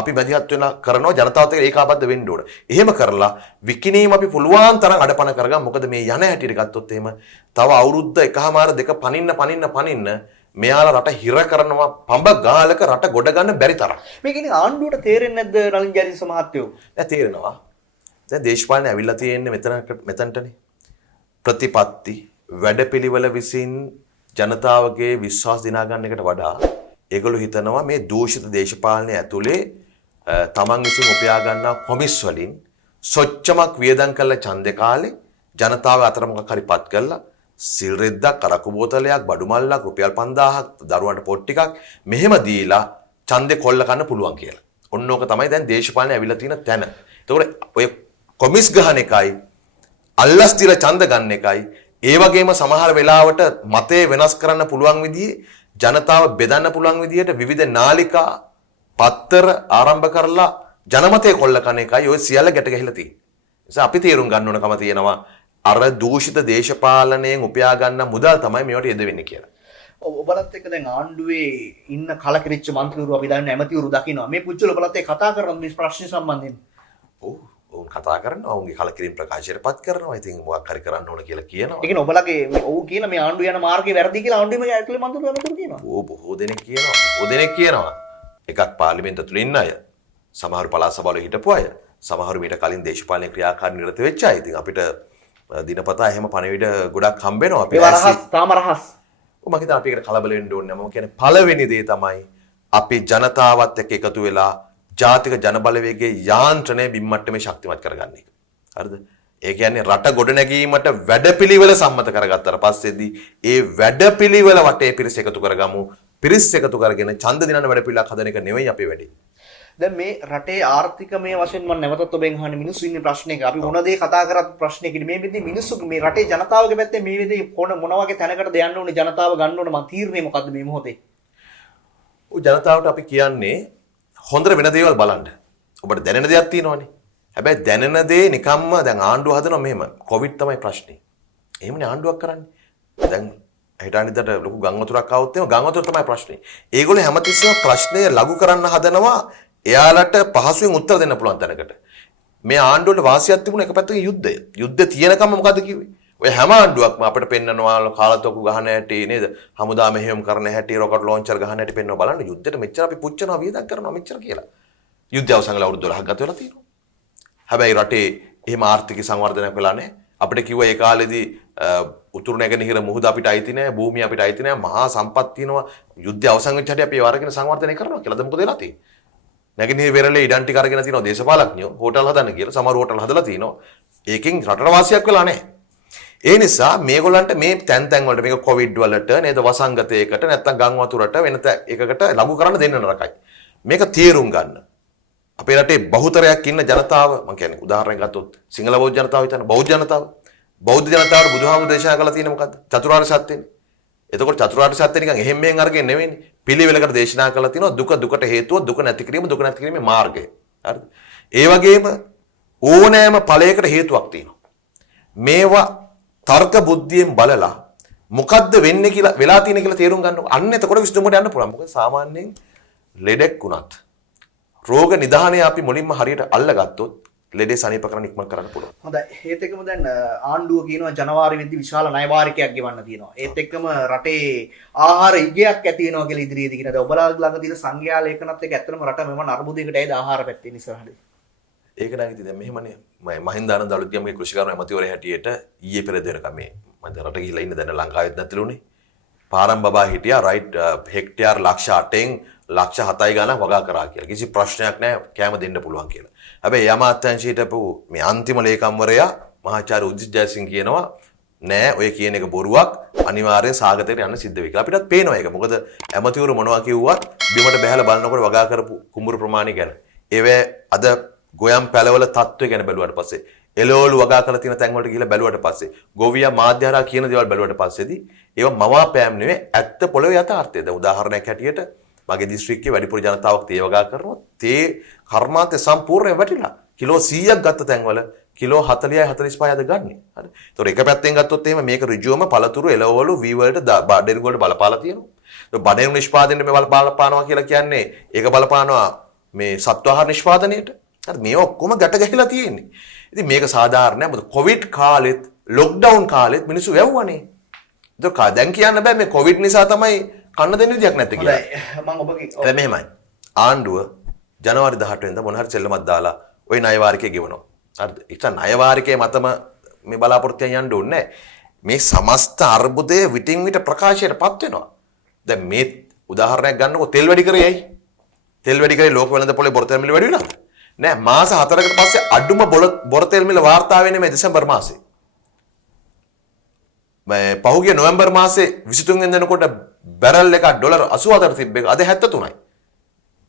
අපි මැදිහත් වෙලා කරනවා ජනතාවත් එක්ක ඒකාබද්ධ වෙන්න ඕන. එහෙම කරලා විකිණීම අපි පුළුවන් තරම් අඩපණ කරගන්න. මොකද මේ යන හැටියට ගත්තොත් එහෙම තව අවුරුද්ද 1.5 2 පනින්න මෙයාලා රට හිර කරනවා පඹ ගාලක රට ගොඩ ගන්න බැරි තරම්. මේක ඉතින් ආණ්ඩුවට තේරෙන්නේ නැද්ද නලින් ජයතිස්ස මහත්තයෝ? දැන් තේරෙනවා. දැන් දේශපාලනේ ඇවිල්ලා තියෙන්නේ මෙතනටනේ. ප්‍රතිපත්ති වැඩපිළිවෙල විසින් ජනතාවගේ විශ්වාස දිනා ගන්න එකට වඩා ඒගොල්ලෝ හිතනවා මේ දූෂිත දේශපාලනය ඇතුලේ තමන් විසින් උපයා ගන්නා කොමිස් වලින් සොච්චමක් වියදම් කළ ඡන්දේ කාලේ ජනතාව අතර මොකක් හරි පත් කරලා සිල් රෙද්දක් කරකු බෝතලයක් බඩු මල්ලක් රුපියල් 5000ක් දරුවන්ට පොත් ටිකක් මෙහෙම දීලා ඡන්දේ කොල්ල කන්න පුළුවන් කියලා. ඔන්න ඕක තමයි දැන් දේශපාලනේ ඇවිල්ලා තියෙන තැන. ඒතකොට ඔය කොමිස් ගහන එකයි අල්ලස් දීලා ඡන්ද ගන්න එකයි ඒ වගේම සමහර වෙලාවට මතය වෙනස් කරන්න පුළුවන් විදිහේ ජනතාව බෙදන්න පුළුවන් විදිහට විවිධ නාලිකා පත්තර ආරම්භ කරලා ජනමතය කොල්ල කන එකයි ඔය සියල්ල ගැට ගැහිලා තියෙන්නේ. ඒ නිසා අපි තීරුම් ගන්න ඕනකම තියෙනවා අර දූෂිත දේශපාලනයෙන් උපයා ගන්න මුදල් තමයි මේවට යෙදවෙන්නේ කියලා. ඔබලත් එක්ක දැන් ආණ්ඩුවේ ඉන්න කලකිරිච්ච මන්ත්‍රීවරු අපි දන්නේ ඇමතිවරු දකිනවා. මේ පුච්චල ඔබලත් එක්ක කතා කරන මේ ප්‍රශ්න සම්බන්ධයෙන්. ඔව් ඔවුන් කතා කරනවා. ඔවුන්ගේ කලකිරීම ප්‍රකාශයටපත් කරනවා. ඉතින් මොකක් හරි කරන්න ඕන කියලා කියනවා. ඒ කියන්නේ ඔබලගේ ඔව් කියලා මේ ආණ්ඩුව යන මාර්ගය වැරදි කියලා ආණ්ඩුවේ ඇතුලේ මන්ත්‍රීවරු ඇමතිවරු කියනවා. ඕ බොහෝ දෙනෙක් කියනවා. බොහෝ දෙනෙක් කියනවා. එකක් පාර්ලිමේන්තුව තුල ඉන්න අය. සමහර පළාත් සභාවල හිටපු අය. සමහර මීට කලින් දේශපාලන ක්‍රියාකාරී නිරත වෙච්ච අය. ඉතින් අපිට දිනපතා එහෙම පණිවිඩ ගොඩක් හම්බ වෙනවා. අපි තාම රහස්. මම හිතනවා අපි ඒකට කලබල වෙන්න ඕනේ නැහැ. මම කියන්නේ පළවෙනි දේ තමයි අපි ජනතාවත් එක්ක එකතු වෙලා ජාතික ජනබලවේගයේ යාන්ත්‍රණය බිම්මට්ටමේ ශක්තිමත් කරගන්න එක. හරිද? ඒ කියන්නේ රට ගොඩනැගීමට වැඩපිළිවෙල සම්මත කරගත්තාට පස්සේදී ඒ වැඩපිළිවෙල වටේ පිරිස එකතු කරගමු. පිරිස එකතු කරගෙන ඡන්ද දිනන වැඩපිළිවෙලක් හදන එක නෙවෙයි අපේ වැඩේ. දැන් මේ රටේ ආර්ථිකමය වශයෙන් මම නැවතත් ඔබෙන් අහන්නේ මිනිස්සු ඉන්නේ ප්‍රශ්නයක. අපි මොන දේ කතා කරත් ප්‍රශ්නයකින් මේ විදිහේ මිනිස්සු මේ රටේ ජනතාවගේ පැත්තේ මේ විදිහේ මොන වගේ තැනකටද යන්න ඕනේ ජනතාව ගන්න ඕනේ මං තීරණය මොකද්ද මේ මොහොතේ? ඔය ජනතාවට අපි කියන්නේ හොඳට වෙන දේවල් බලන්න. ඔබට දැනෙන දේක් තියෙනවනේ. හැබැයි දැනෙන දේ නිකම්ම දැන් ආණ්ඩුව හදනවා මෙහෙම. කොවිඩ් තමයි ප්‍රශ්නේ. එහෙමනේ ආණ්ඩුවක් කරන්නේ. දැන් හිටානිද්දට ලොකු ගම් වතුරක් ආවොත් එහෙම ගම් වතුර තමයි ප්‍රශ්නේ. ඒගොල්ලෝ හැමතිස්සෙම ප්‍රශ්නය ලඝු කරන්න හදනවා. එයාලට පහසුවෙන් උත්තර දෙන්න පුළුවන් තැනකට. මේ ආණ්ඩුවට වාසියක් තිබුණ එක පැත්තකින් යුද්ධය. යුද්ධ තියෙනකම් මොකද්ද කිව්වේ? ඔය හැම ආණ්ඩුවක්ම අපිට පෙන්නනවා කාලතොකු ගහන හැටි නේද? හමුදා මෙහෙයුම් කරන හැටි, රොකට් ලොන්චර් ගහන හැටි පෙන්නනවා. බලන්න යුද්ධෙට මෙච්චර අපි පුච්චනවා වියදම් කරනවා මෙච්චර කියලා. යුද්ධය අවසන් වෙලා අවුරුදු 12ක් ගත වෙලා තියෙනවා. හැබැයි රටේ එහෙම ආර්ථික සංවර්ධනයක් වෙලා නැහැ. අපිට කිව්වා ඒ කාලේදී උතුරු නැගෙනහිර මුහුද අපිට අයිති නැහැ, භූමිය අපිට අයිති නැහැ, මහා සම්පත් තියෙනවා. යුද්ධය අවසන් වෙච්ච හැටි අපි ඒ වරගෙන සංවර්ධනය කරනවා කියලා. දැන් මොකද වෙලා තියෙන්නේ? නැගෙනහිර වෙරළේ ඉඩම් ටික අරගෙන තියෙනවා දේශපාලඥයෝ හෝටල් හදන්න කියලා. සමහර හෝටල් හදලා තියෙනවා. ඒකෙන් රටට වාසියක් වෙලා නැහැ. ඒ නිසා මේගොල්ලන්ට මේ තැන් වලට මේක කොවිඩ් වලට නේද වසංගතයකට නැත්නම් ගම් වතුරට වෙන එකකට ලඝු කරන්න දෙන්න නරකයි. මේක තේරුම් ගන්න. අපේ රටේ බහුතරයක් ඉන්න ජනතාව මම කියන්නේ උදාහරණයක් ගත්තොත් සිංහල බෞද්ධ ජනතාව හිතන්න බෞද්ධ ජනතාව. බෞද්ධ ජනතාවට බුදුහාමුදුරු දේශනා කළා තියෙන්නේ මොකද්ද? චතුරාර්ය සත්‍යනේ. එතකොට චතුරාර්ය සත්‍ය නිකන් එහෙම මෙහෙන් අරගෙන නෙවෙයිනේ. පිළිවෙලකට දේශනා කළා තියෙනවා දුක දුකට හේතුව දුක නැති කිරීම දුක නැති කිරීමේ මාර්ගය. හරිද? ඒ වගේම ඕනෑම ඵලයකට හේතුවක් තියෙනවා. මේවා තර්ක බුද්ධියෙන් බලලා මොකද්ද වෙන්නේ කියලා වෙලා තියෙන කියලා තේරුම් ගන්නකො. අන්න එතකොට විසඳුමට යන්න පුළුවන්. මොකද සාමාන්‍යයෙන් ලෙඩෙක් වුණත් රෝග නිදානය අපි මුලින්ම හරියට අල්ලගත්තොත් ලෙඩේ සනීප කරන්න ඉක්මන් කරන්න පුළුවන්. හොඳයි. ඒත් එක්කම දැන් ආණ්ඩුව කියනවා ජනවාරි වෙද්දි විශාල ණය වාරිකයක් ගෙවන්න තියෙනවා. ඒත් එක්කම රටේ ආහාර ඉගයක් ඇති වෙනවා කියලා ඉදිරියේදී කියනවා. දැන් ඔබලා ළඟ තියෙන සංඝයා ලේඛනත් එක්ක ඇත්තටම රට මෙවන් අර්බුදයකට ඇයිද ආහාර පැත්තෙන් ඉස්සරහට? ඒක නම් ඉතින් දැන් මෙහෙමනේ මහින්දානන්ද අලුත්ගමගේ කෘෂිකර්ම ඇමතිවරයා හැටියට ඊයේ පෙරේද වෙනකම් මේ මම රට ගිහිල්ලා ඉන්න දැන් ලංකාවෙත් නැතිලුනේ. පාරම් බබා හිටියා රයිට් හෙක්ටයාර් ලක්ෂ 8න් ලක්ෂ 7යි ගණන් වගා කරා කියලා. කිසි ප්‍රශ්නයක් නැහැ කැම දෙන්න පුළුවන් කියලා. හැබැයි යමාත්‍යංශයට හිටපු මේ අන්තිම ලේකම්වරයා මහාචාර්ය උදිත් ජයසිංහ කියනවා නෑ ඔය කියන එක බොරුවක් අනිවාර්යෙන් සාගතයට යන්න සිද්ධ වෙයි කියලා. අපිටත් පේනවා ඒක. මොකද ඇමතිවරු මොනවා කිව්වත් බිමට බහැලා බලනකොට වගා කරපු කුඹුරු ප්‍රමාණය ගැන. ඒවේ අද ගොයම් පැලවල තත්ත්වය ගැන බැලුවාට පස්සේ එළවලු වගා කරලා තියෙන තැන් වලට ගිහිල්ලා බැලුවාට පස්සේ ගෝවියා මාධ්‍යහරා කියන දේවල් බැලුවාට පස්සේදී ඒවා මවාපෑම් නෙවෙයි ඇත්ත පොළවේ යථාර්ථය. දැන් උදාහරණයක් හැටියට මගේ දිස්ත්‍රික්කයේ වැඩිපුර ජනතාවක් තේ වගා කරනවා. තේ කර්මාන්තේ සම්පූර්ණයෙන් වැටිලා. කිලෝ 100ක් ගත්ත තැන්වල කිලෝ 40යි 45යි අද ගන්නෙ. හරි. ඒතකොට එක පැත්තෙන් ගත්තොත් එහෙම මේක ඍජුවම පළතුරු එළවලු වී වලට බඩේරු වලට බලපාලා තියෙනවා. ඒ බඩේරු නිෂ්පාදනයේ මේ බලපානවා කියලා කියන්නේ ඒක බලපානවා මේ සත්වාහාර නිෂ්පාදනයේට. හරි මේ ඔක්කොම ගැට ගැහිලා තියෙන්නේ. ඉතින් මේක සාධාරණ නෑ. මොකද කොවිඩ් කාලෙත් ලොක්ඩවුන් කාලෙත් මිනිස්සු වැව්වනේ. ඒක දැන් කියන්න බෑ මේ කොවිඩ් නිසා තමයි කන්න දෙන්න විදියක් නැත්තේ කියලා. මම ඔබගේ දැන් මෙහෙමයි. ආණ්ඩුව ජනවාරි 18 වෙනිදා මොන හරි සෙල්ලමක් දාලා ওই ණය වාරිකය ගෙවනවා. හරිද? ඒක ණය වාරිකයේ මතම මේ බලාපොරොත්තුෙන් යන්න ඕනේ නෑ. මේ සමස්ත අර්බුදය විටින් විට ප්‍රකාශයටපත් වෙනවා. දැන් මේ උදාහරණයක් ගන්නකො තෙල් වැඩි කරේයි. තෙල් වැඩි කරේ ලෝක වෙළඳ පොලේ බොර තෙල් මිල වැඩි වෙනවද? නෑ මාස 4කට පස්සේ අඩුම බොර තෙල් මිල වාර්තා වෙන්නේ මේ දෙසැම්බර් මාසේ. මේ පහුගිය නොවැම්බර් මාසේ 23 වෙනිදානකොට බැරල් එක ඩොලර් 84ට තිබ්බ එක අද 73යි.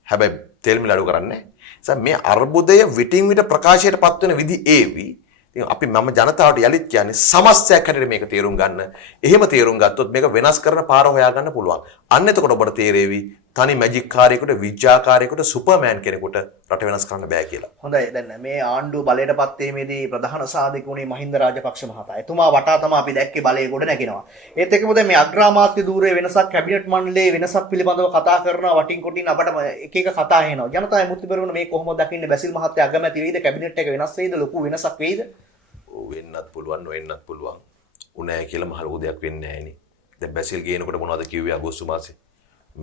හැබැයි තෙල් මිල අඩු කරන්නේ නැහැ. මේ අර්බුදය විටින් විට ප්‍රකාශයටපත් වෙන විදි ඒවි. ඉතින් අපි මම ජනතාවට යලිත් කියන්නේ සමස්තයක් හැටියට මේක තේරුම් ගන්න. එහෙම තේරුම් ගත්තොත් මේක වෙනස් කරන පාර හොයා ගන්න පුළුවන්. අන්න එතකොට ඔබට තේරෙවි තනි මැජික් කාර්යයකට විද්‍යාකාරයකට සුපර්මෑන් කෙනෙකුට රට වෙනස් කරන්න බෑ කියලා. හොඳයි. දැන් මේ ආණ්ඩුව බලයටපත් වීමේදී ප්‍රධාන සාධක වුණේ මහින්ද රාජපක්ෂ මහතා. එතුමා වටා තමයි අපි දැක්කේ බලය ගොඩ නැගෙනවා. ඒත් එක්කම දැන් මේ අග්‍රාමාත්‍ය ධූරයේ වෙනසක් කැබිනට් මණ්ඩලයේ වෙනසක් පිළිබඳව කතා කරනවා වටින් කොටින් අපට එක එක කතා එනවා. ජනතාවයි මුත්‍ති බරුණ මේ කොහොමද දකින්නේ බැසිල් මහත්තයා අගමැති වෙයිද කැබිනට් එක වෙනස් වෙයිද ලොකු වෙනසක් වෙයිද? වෙන්නත් පුළුවන් නොවෙන්නත් පුළුවන්. උනෑ කියලා මහ ලොකු දෙයක් වෙන්නේ නැහැ නේ. දැන් බැසිල් ගේනකොට මොනවද කිව්වේ අගෝස්තු මාසේ?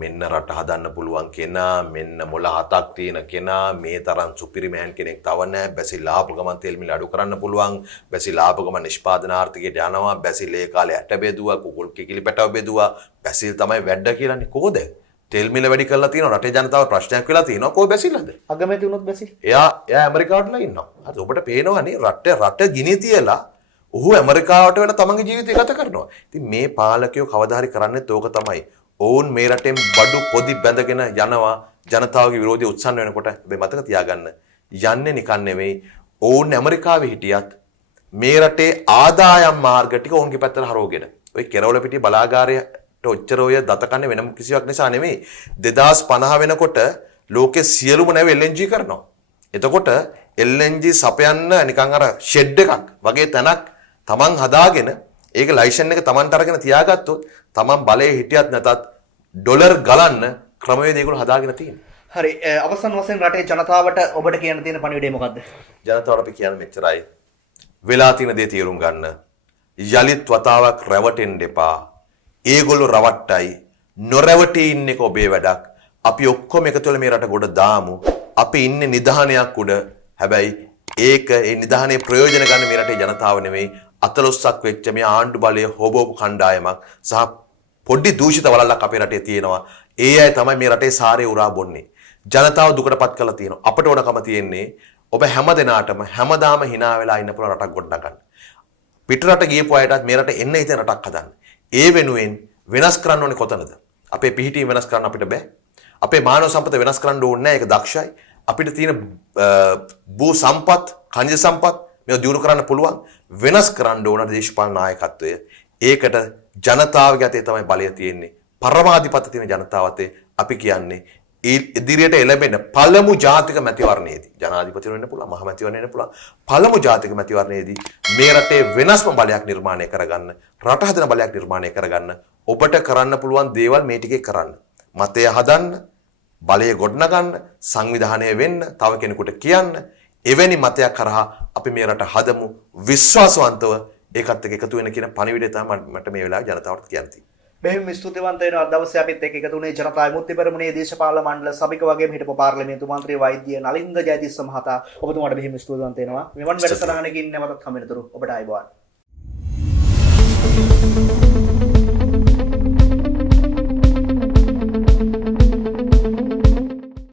මෙන්න රට හදන්න පුළුවන් කෙනා මෙන්න මොළ 7ක් තියෙන කෙනා මේ තරම් සුපිරිමෑන් කෙනෙක් තව නැහැ. බැසිල් ආපු ගමන් තෙල් මිල අඩු කරන්න පුළුවන්. බැසිල් ආපු ගමන් නිෂ්පාදන ආර්ථිකයට යනවා. බැසිල් ඒ කාලේ ඇට බෙදුවා, කුකුල් කිකිලි පැටව බෙදුවා. බැසිල් තමයි වැඩ කියලානේ. කොහොද? තෙල් මිල වැඩි කරලා තියෙනවා. රටේ ජනතාව ප්‍රශ්නයක් වෙලා තියෙනවා. කොහොම බැසිල්ද? අගමැති වුණොත් බැසිල්. එයා ඇමරිකාවටලා ඉන්නවා. අද ඔබට පේනවනේ රට ගිනි තියලා ඔහු ඇමරිකාවට වෙලා තමන්ගේ ජීවිතය ගත කරනවා. ඉතින් මේ පාලකයෝ කවදා හරි කරන්නේත් ඕක තමයි. ඔවුන් මේ රටෙන් බඩු පොදි බැඳගෙන යනවා ජනතාවගේ විරෝධය උත්සන්න වෙනකොට. හැබැයි මතක තියාගන්න යන්නේ නිකන් නෙවෙයි. ඔවුන් ඇමරිකාවේ හිටියත් මේ රටේ ආදායම් මාර්ග ටික ඔවුන්ගේ පැත්තට හරවගෙන. ඔය කෙරවල පිටිය බලාගාරයට ඔච්චර ඔය දත කන්නේ වෙනම කිසිවක් නිසා නෙවෙයි. 2050 වෙනකොට ලෝකේ සියලුම නැව LNG කරනවා. එතකොට LNG සපයන්න නිකන් අර ෂෙඩ් එකක් වගේ තැනක් තමන් හදාගෙන ඒක ලයිසන් එක තමන්ට අරගෙන තියාගත්තොත් තමන් බලයේ හිටියත් නැතත් ඩොලර් ගලන්න ක්‍රමවේද ඒගොල්ලෝ හදාගෙන තියෙනවා. හරි. අවසන් වශයෙන් රටේ ජනතාවට ඔබට කියන්න තියෙන පණිවිඩය මොකද්ද? ජනතාවට අපි කියන්නේ මෙච්චරයි. වෙලා තියෙන දේ තේරුම් ගන්න. යලිත් වතාවක් රැවටෙන්න එපා. ඒගොල්ලෝ රවට්ටයි. නොරැවටී ඉන්න එක ඔබේ වැඩක්. අපි ඔක්කොම එකතු වෙලා මේ රට ගොඩ දාමු. අපි ඉන්නේ නිධානයක් උඩ. හැබැයි ඒක ඒ නිධානයේ ප්‍රයෝජන ගන්න මේ රටේ ජනතාව නෙවෙයි. අතලොස්සක් වෙච්ච මේ ආණ්ඩු බලය හොබවපු කණ්ඩායමක් සහ පොඩි දූෂිත වලල්ලක් අපේ රටේ තියෙනවා. ඒ අය තමයි මේ රටේ සාරේ උරා බොන්නේ. ජනතාව දුකටපත් කරලා තියෙනවා. අපට ඕනකම තියෙන්නේ ඔබ හැම දිනාටම හැමදාම hina වෙලා ඉන්න පුළුවන් රටක් ගොඩනගන්න. පිටරට ගියපු අයටත් මේ රට එන්න හිතෙන රටක් හදන්න. ඒ වෙනුවෙන් වෙනස් කරන්න ඕනේ කොතනද? අපේ පිහිටීම් වෙනස් කරන්න අපිට බෑ. අපේ මානව සම්පත වෙනස් කරන්න ඕනේ නැහැ. ඒක දක්ෂයි. අපිට තියෙන භූ සම්පත්, ඛනිජ සම්පත් මේක දියුණු කරන්න පුළුවන්. වෙනස් කරන්න ඕන දේශපාලන නායකත්වය. ඒකට ජනතාවගේ අතේ තමයි බලය තියෙන්නේ. පරමාධිපත්‍ය තියෙන ජනතාවතේ අපි කියන්නේ ඉදිරියට එළඹෙන පළමු ජාතික මැතිවරණයේදී ජනාධිපති වෙන්න පුළුවන්, මහ මැතිවරණ වෙන්න පුළුවන්. පළමු ජාතික මැතිවරණයේදී මේ රටේ වෙනස්ම බලයක් නිර්මාණය කරගන්න, රට හදන බලයක් නිර්මාණය කරගන්න ඔබට කරන්න පුළුවන් දේවල් මේ ටිකේ කරන්න. මතය හදන්න, බලය ගොඩනගන්න, සංවිධානය වෙන්න, තව කෙනෙකුට කියන්න. එවැනි මතයක් කරහා අපි මේ රට හදමු විශ්වාසවන්තව ඒකත් එක්ක එකතු වෙන කියන පණිවිඩය තමයි මට මේ වෙලාවේ ජනතාවට කියන්න තියෙන්නේ. බෙහෙවින්ම ස්තුතිවන්ත වෙනවා අද දවසේ අපිත් එක්ක එකතු වුණේ ජනතා විමුක්ති පෙරමුණේ දේශපාලන මණ්ඩල සභික වගේම හිටපු පාර්ලිමේන්තු මන්ත්‍රී වෛද්‍ය නලින්ද ජයතිස්ස මහතා ඔබතුමාට බෙහෙවින්ම ස්තුතිවන්ත වෙනවා. මෙවන් වැඩසටහනකින් නැවතත් හමු වෙනතුරු ඔබට ආයුබෝවන්.